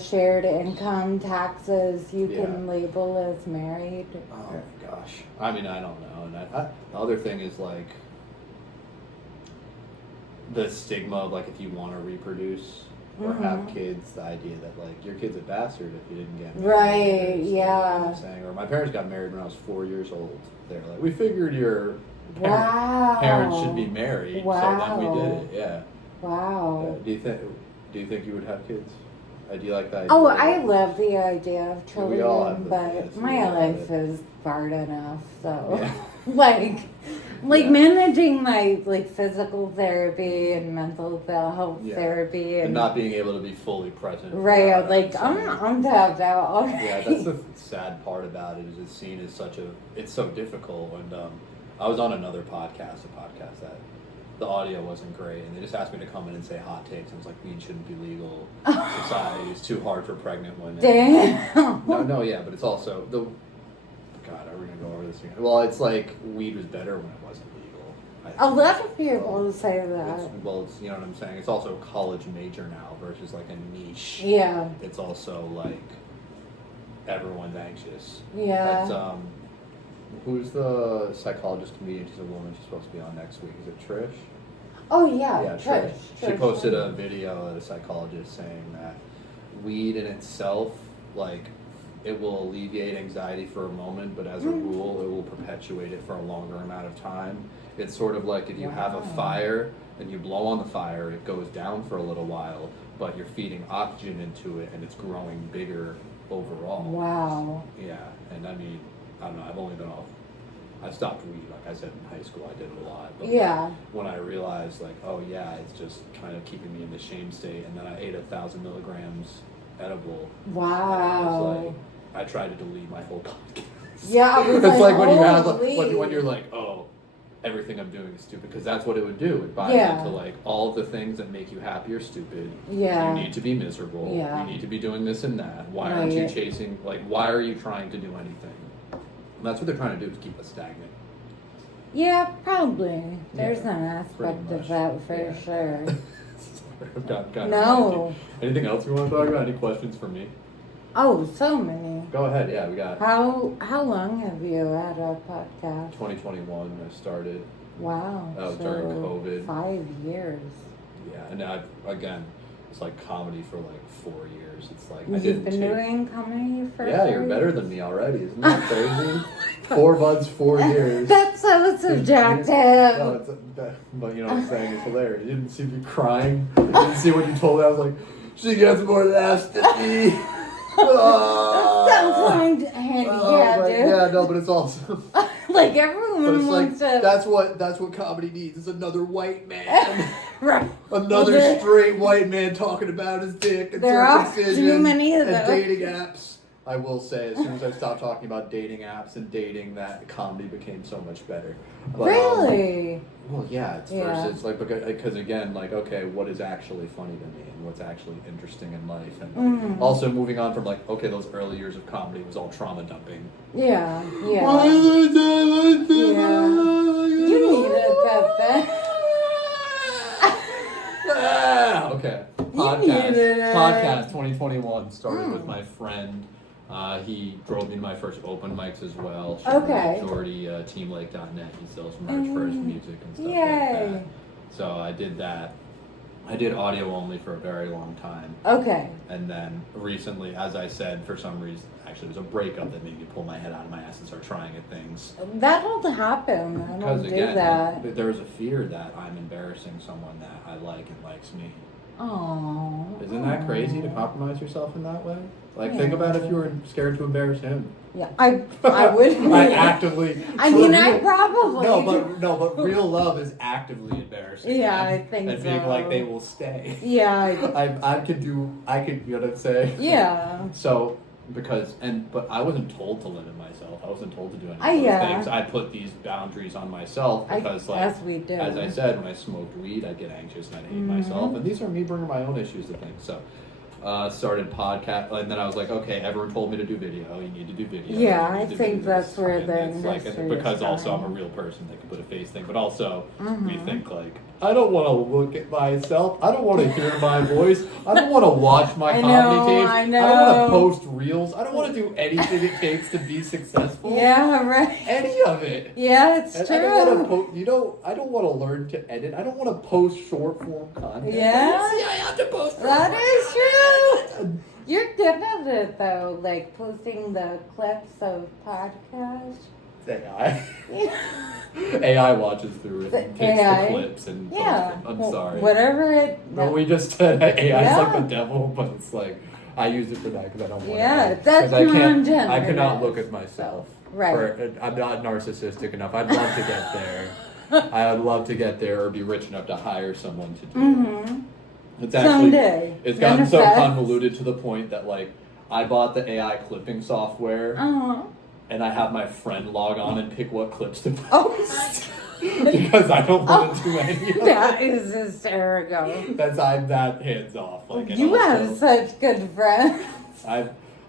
shared income, taxes, you can label as married. Oh my gosh. I mean, I don't know. And the other thing is like the stigma of like if you want to reproduce or have kids, the idea that like your kid's a bastard if you didn't get married. Right, You know what I'm saying? Or my parents got married when I was 4 years old. They're like, we figured your parents should be married, so then we did it. Yeah. Wow. Do you think you would have kids? Do you like that idea? Oh, I love the idea of children, we all have but the my life is hard enough, so Yeah. like managing my like physical therapy and mental health therapy and not being able to be fully present. Right, like I'm tapped out already. Yeah, that's the sad part about it is it's seen as it's so difficult. And I was on another podcast, a podcast that the audio wasn't great, and they just asked me to come in and say hot takes. I was like, weed shouldn't be legal. Society is too hard for pregnant women. Damn. No, yeah, but it's also God, are we gonna go over this again? Well, it's like weed was better when it wasn't legal. A lot of people say that. It's you know what I'm saying. It's also a college major now versus like a niche. Yeah. It's also like everyone's anxious. Yeah. That's who's the psychologist comedian? She's a woman. She's supposed to be on next week. Is it Trish? Oh yeah. Yeah, Trish. She posted a video of a psychologist saying that weed in itself, like, it will alleviate anxiety for a moment, but as a rule, it will perpetuate it for a longer amount of time. It's sort of like if you have a fire and you blow on the fire, it goes down for a little while, but you're feeding oxygen into it and it's growing bigger overall. Wow. Yeah, and I mean, I don't know, I stopped weed, like I said, in high school. I did it a lot. But when I realized, like, oh yeah, it's just kind of keeping me in the shame state, and then I ate 1,000 milligrams edible. Wow. I tried to delete my whole podcast. Yeah, I was it's like when you have, holy. when you're like, oh, everything I'm doing is stupid, because that's what it would do. It buys into like all of the things that make you happy are stupid. Yeah. You need to be miserable. Yeah. You need to be doing this and that. Why aren't you chasing? Like, why are you trying to do anything? And that's what they're trying to do, is keep us stagnant. Yeah, probably. There's an aspect of that for sure. I've got No. Anything else you want to talk about? Any questions for me? Oh, so many. Go ahead. Yeah, we got. How long have you had a podcast? 2021. I started. Wow. That was during COVID. 5 years. Yeah, and now again, it's like comedy for like 4 years. It's like You've been doing comedy for. Yeah, you're better than me already. Isn't that crazy? 4 months, 4 years. That's so subjective. No, but you know what I'm saying? It's hilarious. You didn't see me crying. You didn't see when you told me. I was like, she gets more laughs than me. Sounds kind of handicapped, dude. Yeah, no, but it's also like everyone wants to. That's what comedy needs. Is another white man, Right. Another straight white man talking about his dick and there are circumcision too many of and those. dating apps. I will say, as soon as I stopped talking about dating apps and dating, that comedy became so much better. But, Really? Well, yeah. First, it's like because again, like, okay, what is actually funny to me and what's actually interesting in life, and also moving on from like, okay, those early years of comedy was all trauma dumping. Yeah. Yeah. Yeah. You need it, Pepe. Okay. Podcast 2021 started with my friend. He drove me to my first open mics as well. Okay. Jordy, teamlake.net. He sells merch for his music and stuff like that. So I did that. I did audio only for a very long time. Okay. And then recently, as I said, for some reason, actually it was a breakup that made me pull my head out of my ass and start trying at things. That'll happen. I don't do that. There's a fear that I'm embarrassing someone that I like and likes me. Oh. Isn't that crazy to compromise yourself in that way? Like, think about if you were scared to embarrass him. Yeah, I would. I actively. I mean, I probably. No, but real love is actively embarrassing. Yeah, them I think and so. being like they will stay. Yeah. I could, you know what I'm saying? Yeah. So, but I wasn't told to limit myself. I wasn't told to do any of those things. I put these boundaries on myself because, as we do. As I said, when I smoked weed, I'd get anxious and I'd hate myself. And these are me bringing my own issues to things. So, started podcast, and then I was like, okay, everyone told me to do video. You need to do video. Yeah, I think that's where the industry because is also I'm a going. real person that can put a face thing, but also we think like, I don't want to look at myself. I don't want to hear my voice. I don't want to watch my comedy tapes. I know. I don't want to post reels. I don't want to do anything it takes to be successful. Yeah, right. Any of it. Yeah, it's true. I don't want to I don't want to learn to edit. I don't want to post short form content. Yeah. See, I have to post. That is true. You're good at it though, like posting the clips of podcasts. AI. AI watches through it and takes the clips and posts them. I'm sorry. Whatever it. No, we just said AI is like the devil, but it's like I use it for that because I don't want to. Yeah, that's I cannot look at myself. Right. I'm not narcissistic enough. I'd love to get there. I would love to get there or be rich enough to hire someone to do it. It's actually, someday. It's gotten so convoluted to the point that like I bought the AI clipping software. And I have my friend log on and pick what clips to post. Because I don't want to do any of it. That is hysterical. I'm that hands off. Like, you have such good friends.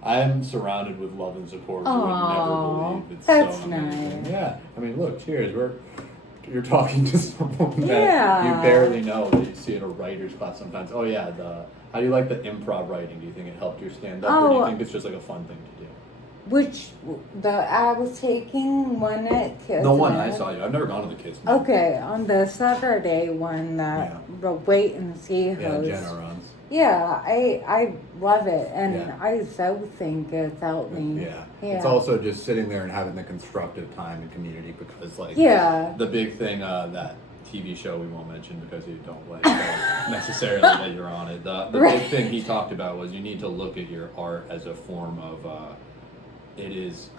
I'm surrounded with love and support. You would never believe. It's that's so amazing. nice. Yeah. I mean, look, cheers. You're talking to someone that you barely know that you see at a writer's class sometimes. Oh yeah, how do you like the improv writing? Do you think it helped your stand up, or do you think it's just like a fun thing to do? I was taking one at Kids. The one I saw you. I've never gone to the Kids. Okay, on the Saturday one that the Wait and See host. Yeah, Jenna runs. Yeah, I love it, and I so think it's helped me. Yeah, it's also just sitting there and having the constructive time and community because, like, the big thing that TV show we won't mention because you don't like necessarily that you're on it. The big thing he talked about was you need to look at your art as a form of. It's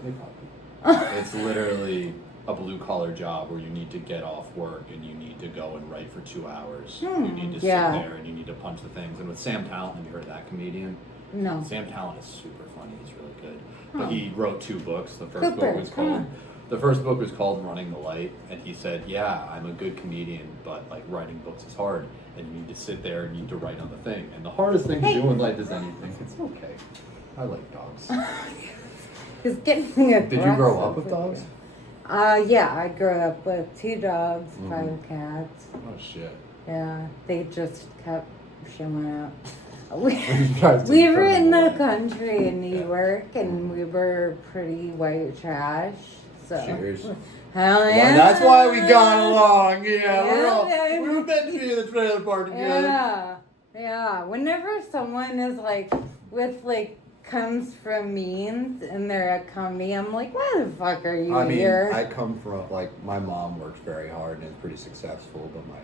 literally a blue collar job where you need to get off work and you need to go and write for 2 hours. You need to sit there and you need to punch the things. And with Sam Talent, have you heard of that comedian? No. Sam Talent is super funny. He's really good. But he wrote 2 books. The first book was called Running the Light, and he said, "Yeah, I'm a good comedian, but like writing books is hard, and you need to sit there and you need to write on the thing. And the hardest thing to do in life is anything. It's okay. I like dogs." It's getting aggressive. Did you grow up with dogs? Yeah, I grew up with 2 dogs, 5 cats. Oh shit. Yeah, they just kept showing up. We were in the country in New York, and we were pretty white trash. So. Cheers. Hell yeah. Well, that's why we got along. Yeah, we were meant to be in the trailer park together. Yeah. Whenever someone is like with like comes from means and they're a comedy, I'm like, why the fuck are you here? I come from, like, my mom works very hard and is pretty successful, but my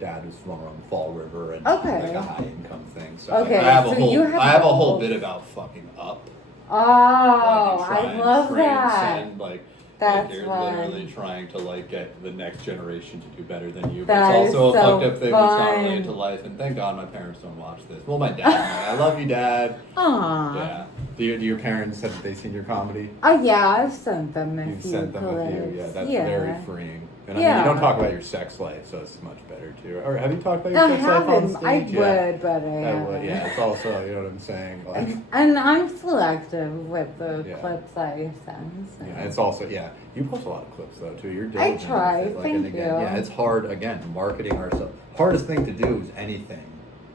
dad was from Fall River and like a high income thing. So I have a whole bit about fucking up. Oh, I love that. That's you're fun. literally trying to like get the next generation to do better than you. That but it's also a so fucked up thing that's not related to life. And thank God my parents don't watch this. Well, my dad might. I love you, Dad. Aww. Yeah. Do your parents have they seen your comedy? Oh yeah, I've sent them a few. You've sent them a few. Yeah, that's very freeing. And I mean, you don't talk about your sex life, so it's much better too. Or have you talked about your sex life on stage? I would, but I haven't. Yeah, it's also, you know what I'm saying? Like, and I'm selective with the clips I send. So. Yeah, it's also, you post a lot of clips though too. You're I try, thank you. Yeah, it's hard, again, marketing ourselves. Hardest thing to do is anything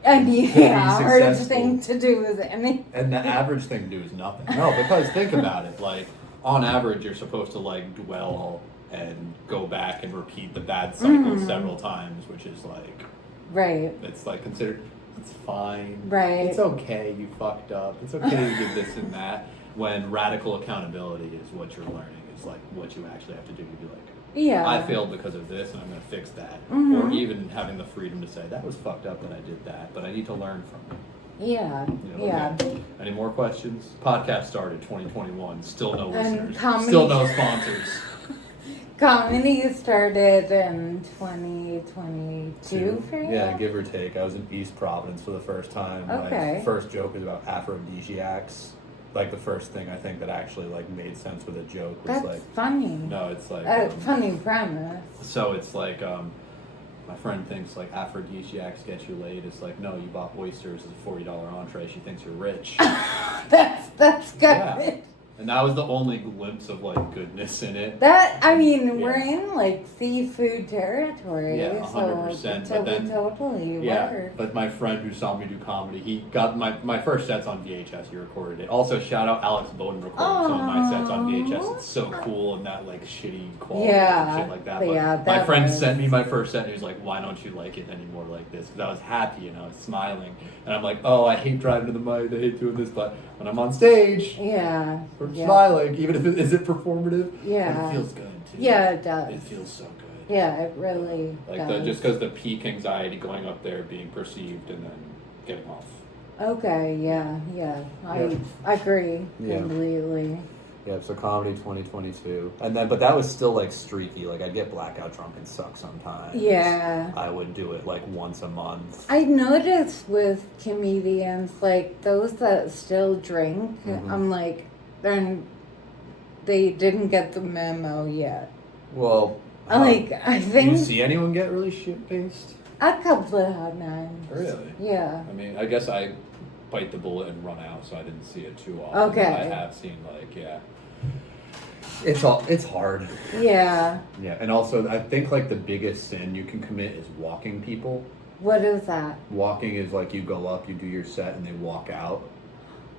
And yeah, be hardest successful. thing to do is anything. And the average thing to do is nothing. No, because think about it. Like, on average, you're supposed to, like, dwell and go back and repeat the bad cycle several times, which is, like... Right. It's, like, considered... It's fine. Right. It's okay you fucked up. It's okay you did this and that. When radical accountability is what you're learning. Is, like, what you actually have to do to be like... Yeah. I failed because of this, and I'm going to fix that. Or even having the freedom to say, that was fucked up that I did that, but I need to learn from it. Yeah. You know, Yeah. okay. Any more questions? Podcast started 2021. Still no And listeners. comedy- Still no sponsors. Comedy started in 2022 for you? Yeah, give or take. I was in East Providence for the first time. Okay. My first joke was about aphrodisiacs. Like the first thing I think that actually like made sense with a joke was That's like funny. No, it's like... Funny premise. so it's like, my friend thinks like aphrodisiacs get you laid. It's like, no, you bought oysters as a $40 entree. She thinks you're rich. That's good. Yeah. And that was the only glimpse of like goodness in it. We're in like seafood territory. Yeah, 100%, So but then- it totally Yeah, works. but my friend who saw me do comedy, he got my first set's on VHS. He recorded it. Also, shout out Alex Bowden recording some of my sets on VHS. It's so cool and that like shitty quality Yeah, and shit like that. but But yeah, my that friend was- sent me my first set and he was like, "Why don't you like it anymore like this?" Because I was happy and I was smiling, and I'm like, "Oh, I hate driving to the mic. I hate doing this, but when I'm on stage, Yeah. I'm yeah. smiling, even if is it performative? Yeah. But it feels good too. Yeah, it does. It feels so good. Yeah, it really Like does. just because the peak anxiety going up there, being perceived, and then getting off. Okay, yeah. Yeah. I agree Yeah. completely. yeah, so comedy 2022. And then but that was still like streaky. Like I'd get blackout drunk and suck sometimes. Yeah. I would do it like once a month. I noticed with comedians, like those that still drink, I'm like, they didn't get the memo yet. Well, I do think you see anyone get really shit faced? a couple of times. Really? Yeah. I mean, I guess I bite the bullet and run out, so I didn't see it too often. Okay. But I have seen like, yeah. It's hard. Yeah. Yeah, and also I think like the biggest sin you can commit is walking people. What is that? Walking is like you go up, you do your set, and they walk out.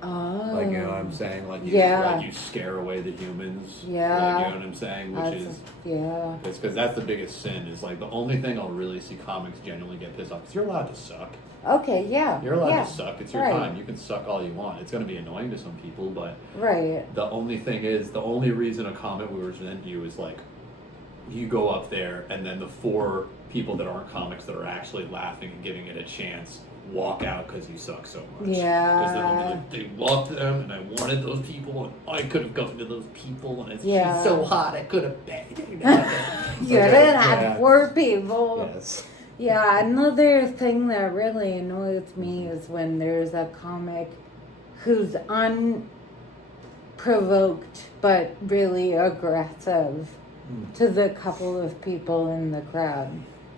Oh. Like, you know what I'm saying? Like, Yeah. Like you scare away the humans. Yeah. Like, you know what I'm saying? Which That's- is yeah. because that's the biggest sin. Is like the only thing I'll really see comics genuinely get pissed off. Because you're allowed to suck. Okay, yeah. You're allowed yeah. to suck. It's your Right. time. You can suck all you want. It's gonna be annoying to some people, but Right. the only thing is, the only reason a comic would resent you is like, you go up there and then the 4 people that aren't comics that are actually laughing and giving it a chance walk out because you suck so much. Yeah. Because they'll be like, they loved them and I wanted those people and I could have gone to those people and it's Yeah. she's so hot I could have banged it. You did have Yeah. 4 people. Yes. Yeah, another thing that really annoys me is when there's a comic who's unprovoked but really aggressive to the couple of people in the crowd.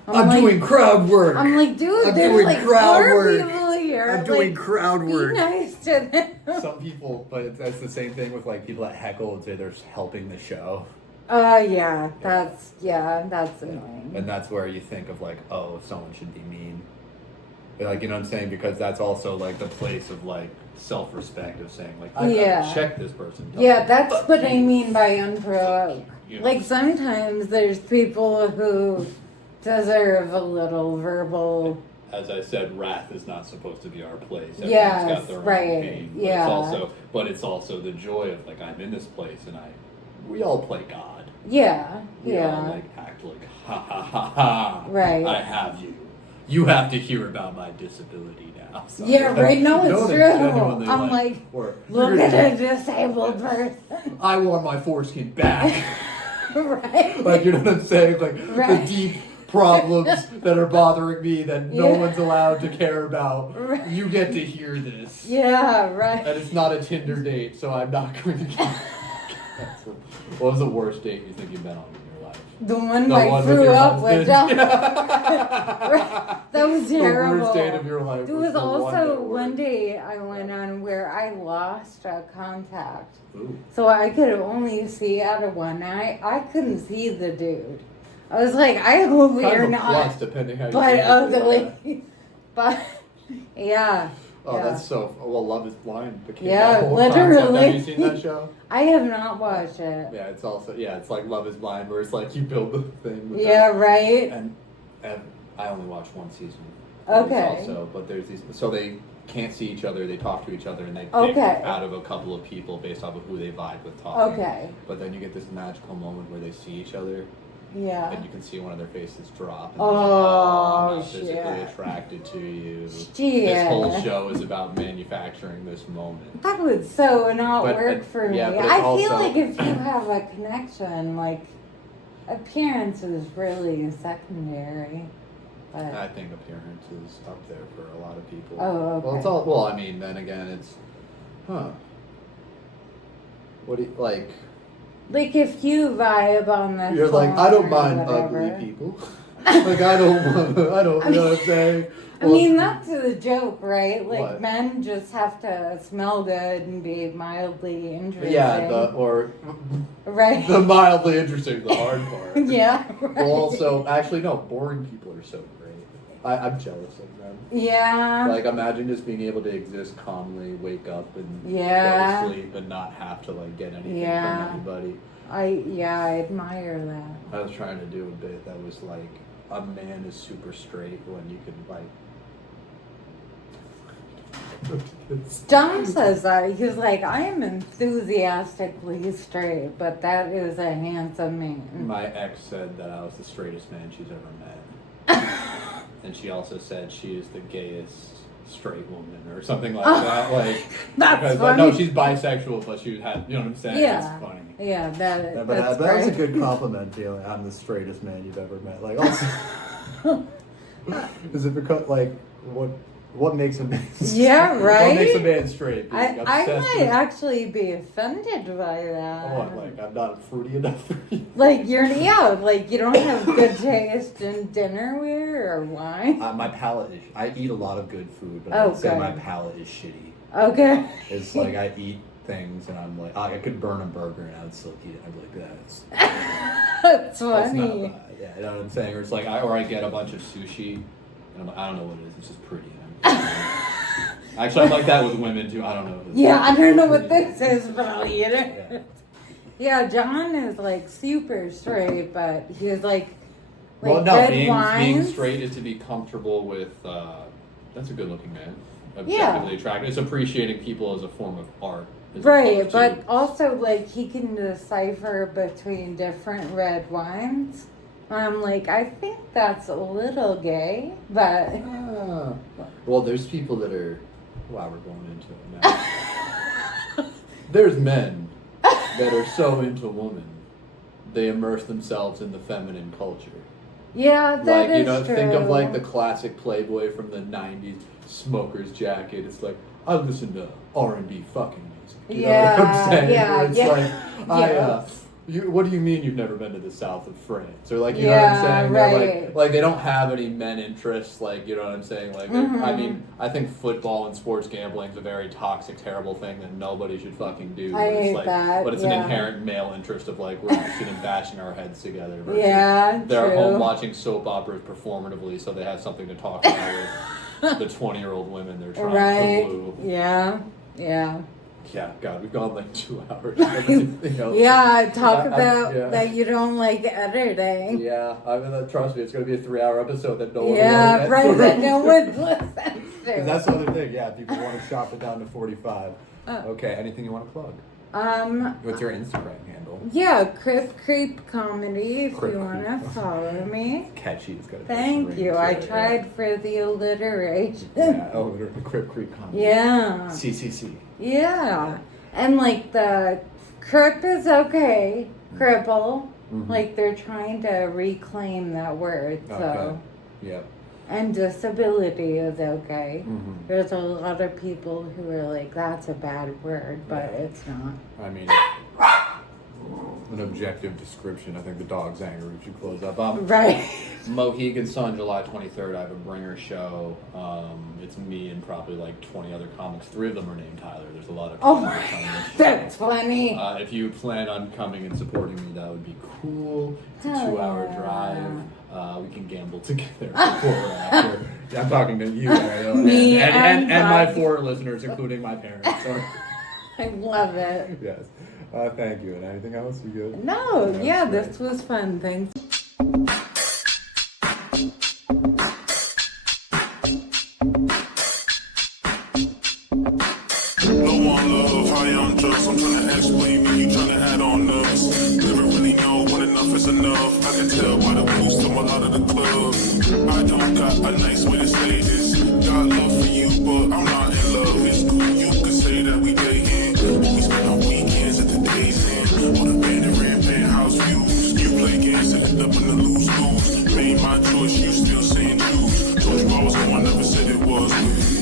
I'm like, doing crowd work. I'm like, dude, I'm there's doing like crowd 4 work. people here. I'm doing like, crowd work. Be nice to them. Some people, but that's the same thing with like people that heckle and say they're helping the show. Yeah, that's annoying. And that's where you think of like, oh, someone should be mean. Like, you know what I'm saying? Because that's also like the place of like self-respect of saying like, I Yeah. gotta check this person. Yeah, that's what I mean by unprovoked. You. Like sometimes there's people who deserve a little verbal. As I said, wrath is not supposed to be our place. Everyone's Yes, got their right, own pain. But yeah. it's also the joy of like, I'm in this place and we all play God. Yeah, We yeah. all like act like ha ha ha ha. Right. I have you. You have to hear about my disability now. So, Yeah, right. No, you know, it's they true. genuinely, I'm like, or, look at a disabled person. I want my foreskin back. Right. Like, you know what I'm saying? Like Right. the deep problems that are bothering me that no Yeah. one's allowed to care about. Right. You get to hear this. Yeah, right. And it's not a Tinder date, so I'm not going to get. What was the worst date you think you've been on in your life? The one The I one threw your up with. husband? That was terrible. The worst date of your life. There was the one also that one worked. day I went on where I lost contact. Ooh. So I could only see out of one eye. I couldn't see the dude. I was like, I hope Kind of we're a not plus, depending how you but do it, ugly. But Yeah. Oh, yeah. that's so. Well, Love Is Blind became Yeah, that whole concept. literally. Have you seen that show? I have not watched it. Yeah, it's also it's like Love Is Blind, where it's like you build the thing. With Yeah, right. And I only watched one season. Okay. Also, but there's these, so they can't see each other. They talk to each other, and they pick Okay. out of a couple of people based off of who they vibe with talking. Okay. But then you get this magical moment where they see each other, Yeah. and you can see one of their faces drop. And Oh, I'm not physically shit. attracted to you. Shit. This whole show is about manufacturing this moment. That would so not But work it- for me. yeah, but it's I feel also- like if you have a connection, like appearance is really secondary. But I think appearance is up there for a lot of people. Oh, okay. Well, it's all. Well, I mean, then again, it's. What do you like? like if you vibe on the You're like, I don't phone or mind whatever. ugly people. Like I don't. I don't. You know what I'm saying? I Well, mean, that's the joke, right? Like, What? men just have to smell good and be mildly interesting. yeah, or right? the mildly interesting, the hard part. yeah. Right. Well, also, actually, no. Boring people are so great. I'm jealous of them. Yeah. Like, imagine just being able to exist calmly, wake up and Yeah. go to sleep, and not have to like get anything Yeah. from anybody. I admire that. I was trying to do a bit that was like a man is super straight when you can like. John says that. He's like, I am enthusiastically straight, but that is a handsome man. My ex said that I was the straightest man she's ever met, and she also said she is the gayest straight woman or something like that. Like That's because, funny. no, she's bisexual, but she had, you know what I'm saying? Yeah. It's funny. Yeah, Yeah, but that's that was a great. good compliment feeling. I'm the straightest man you've ever met. Like, also, is it because like what makes a man? Yeah, right? What makes a man straight? Being I obsessed might with, actually be offended by that. what, like I'm not fruity enough for you. Like like you don't have good taste in dinnerware or wine. My palate is. I eat a lot of good food, but Oh, I would say good. my palate is shitty. Okay. It's like I eat things and I'm like, I could burn a burger and I would still eat it. I'd be like, That's that's not funny. bad. Yeah, You know what I'm saying? Or it's like I get a bunch of sushi, and I'm like, I don't know what it is. It's just pretty. Actually, I'm like that with women too. I don't know. Yeah, I don't know what this is, but I'll eat Yeah. it. Yeah, John is like super straight, but he's like Well, no, red being wines. straight is to be comfortable with. That's a good-looking man. Yeah. Objectively attractive. It's appreciating people as a form of art. as Right, opposed but to- also like he can decipher between different red wines. I'm like, I think that's a little gay, but Ah. Well, there's people that are. Wow, we're going into it now. There's men that are so into women, they immerse themselves in the feminine culture. yeah, that Like, is you know, true. think of like the classic Playboy from the 90s, smoker's jacket. It's like, I listen to R&B fucking music. You know what Yeah, I'm saying? yeah, Where it's yeah. like, what do you mean you've never been to the south of France? Or like, you know what I'm Yeah, saying? They're right. like they don't have any men interests, like, you know what I'm saying? Like, I Mhm. mean, I think football and sports gambling is a very toxic, terrible thing that nobody should fucking do. I But it's hate like, that, but it's yeah. an inherent male interest of like, we're interested in bashing our heads together. Versus Yeah, they're true. home watching soap operas performatively, so they have something to talk about with the 20-year-old women they're trying Right. to woo. Yeah. Yeah, God, we've gone like 2 hours. Anything else? Yeah, talk I- about yeah. that you don't like editing. Yeah, I mean, trust me, it's going to be a 3-hour episode that no one will Yeah, wanna get right, through. that no one listens Because to. that's the other thing. Yeah, people want to shop it down to 45. Oh. Okay, anything you want to plug? What's your Instagram handle? Yeah, CripCreepComedy if Crip you want to Creep. follow me. Catchy. It's got a Thank ring you. to I it, tried for the alliteration. Yeah. Oh, the Crip Creep Comedy. Yeah. CCC. Yeah. And like the crip is okay. Cripple. Mhm. Like they're trying to reclaim that word. So Okay. Yep. and disability is okay. Mhm. There's a lot of people who are like, that's a bad word, but Yeah. it's not. I mean, an objective description. I think the dog's angry. We should close up. Right. Mohegan Sun, July 23rd, I have a bringer show. It's me and probably like 20 other comics. 3 of them are named Tyler. There's a lot of Oh comics my, on this show. that's funny. If you plan on coming and supporting me, that would be cool. It's a Hell 2-hour yeah. drive. We can gamble together before or after. I'm talking to you, Ariel, Me and my Bug. 4 listeners, including my parents. So. I love it. Yes. Thank you. And anything else? You good? No, yeah, great. this was fun. Thanks. Low on love, high on drugs. I'm trying to explain me, you trying to add on us. Never really know when enough is enough. I can tell by the boost I'm a lot of the club. I don't got a nice way to say this. Got love for you, but I'm not in love. It's cool, you could say that we dating. But we spend our weekends at the days in. On the bed and rampant house views. You play games and end up in the lose-lose. Made my choice, you still saying choose. Told you I was the one, never said it was.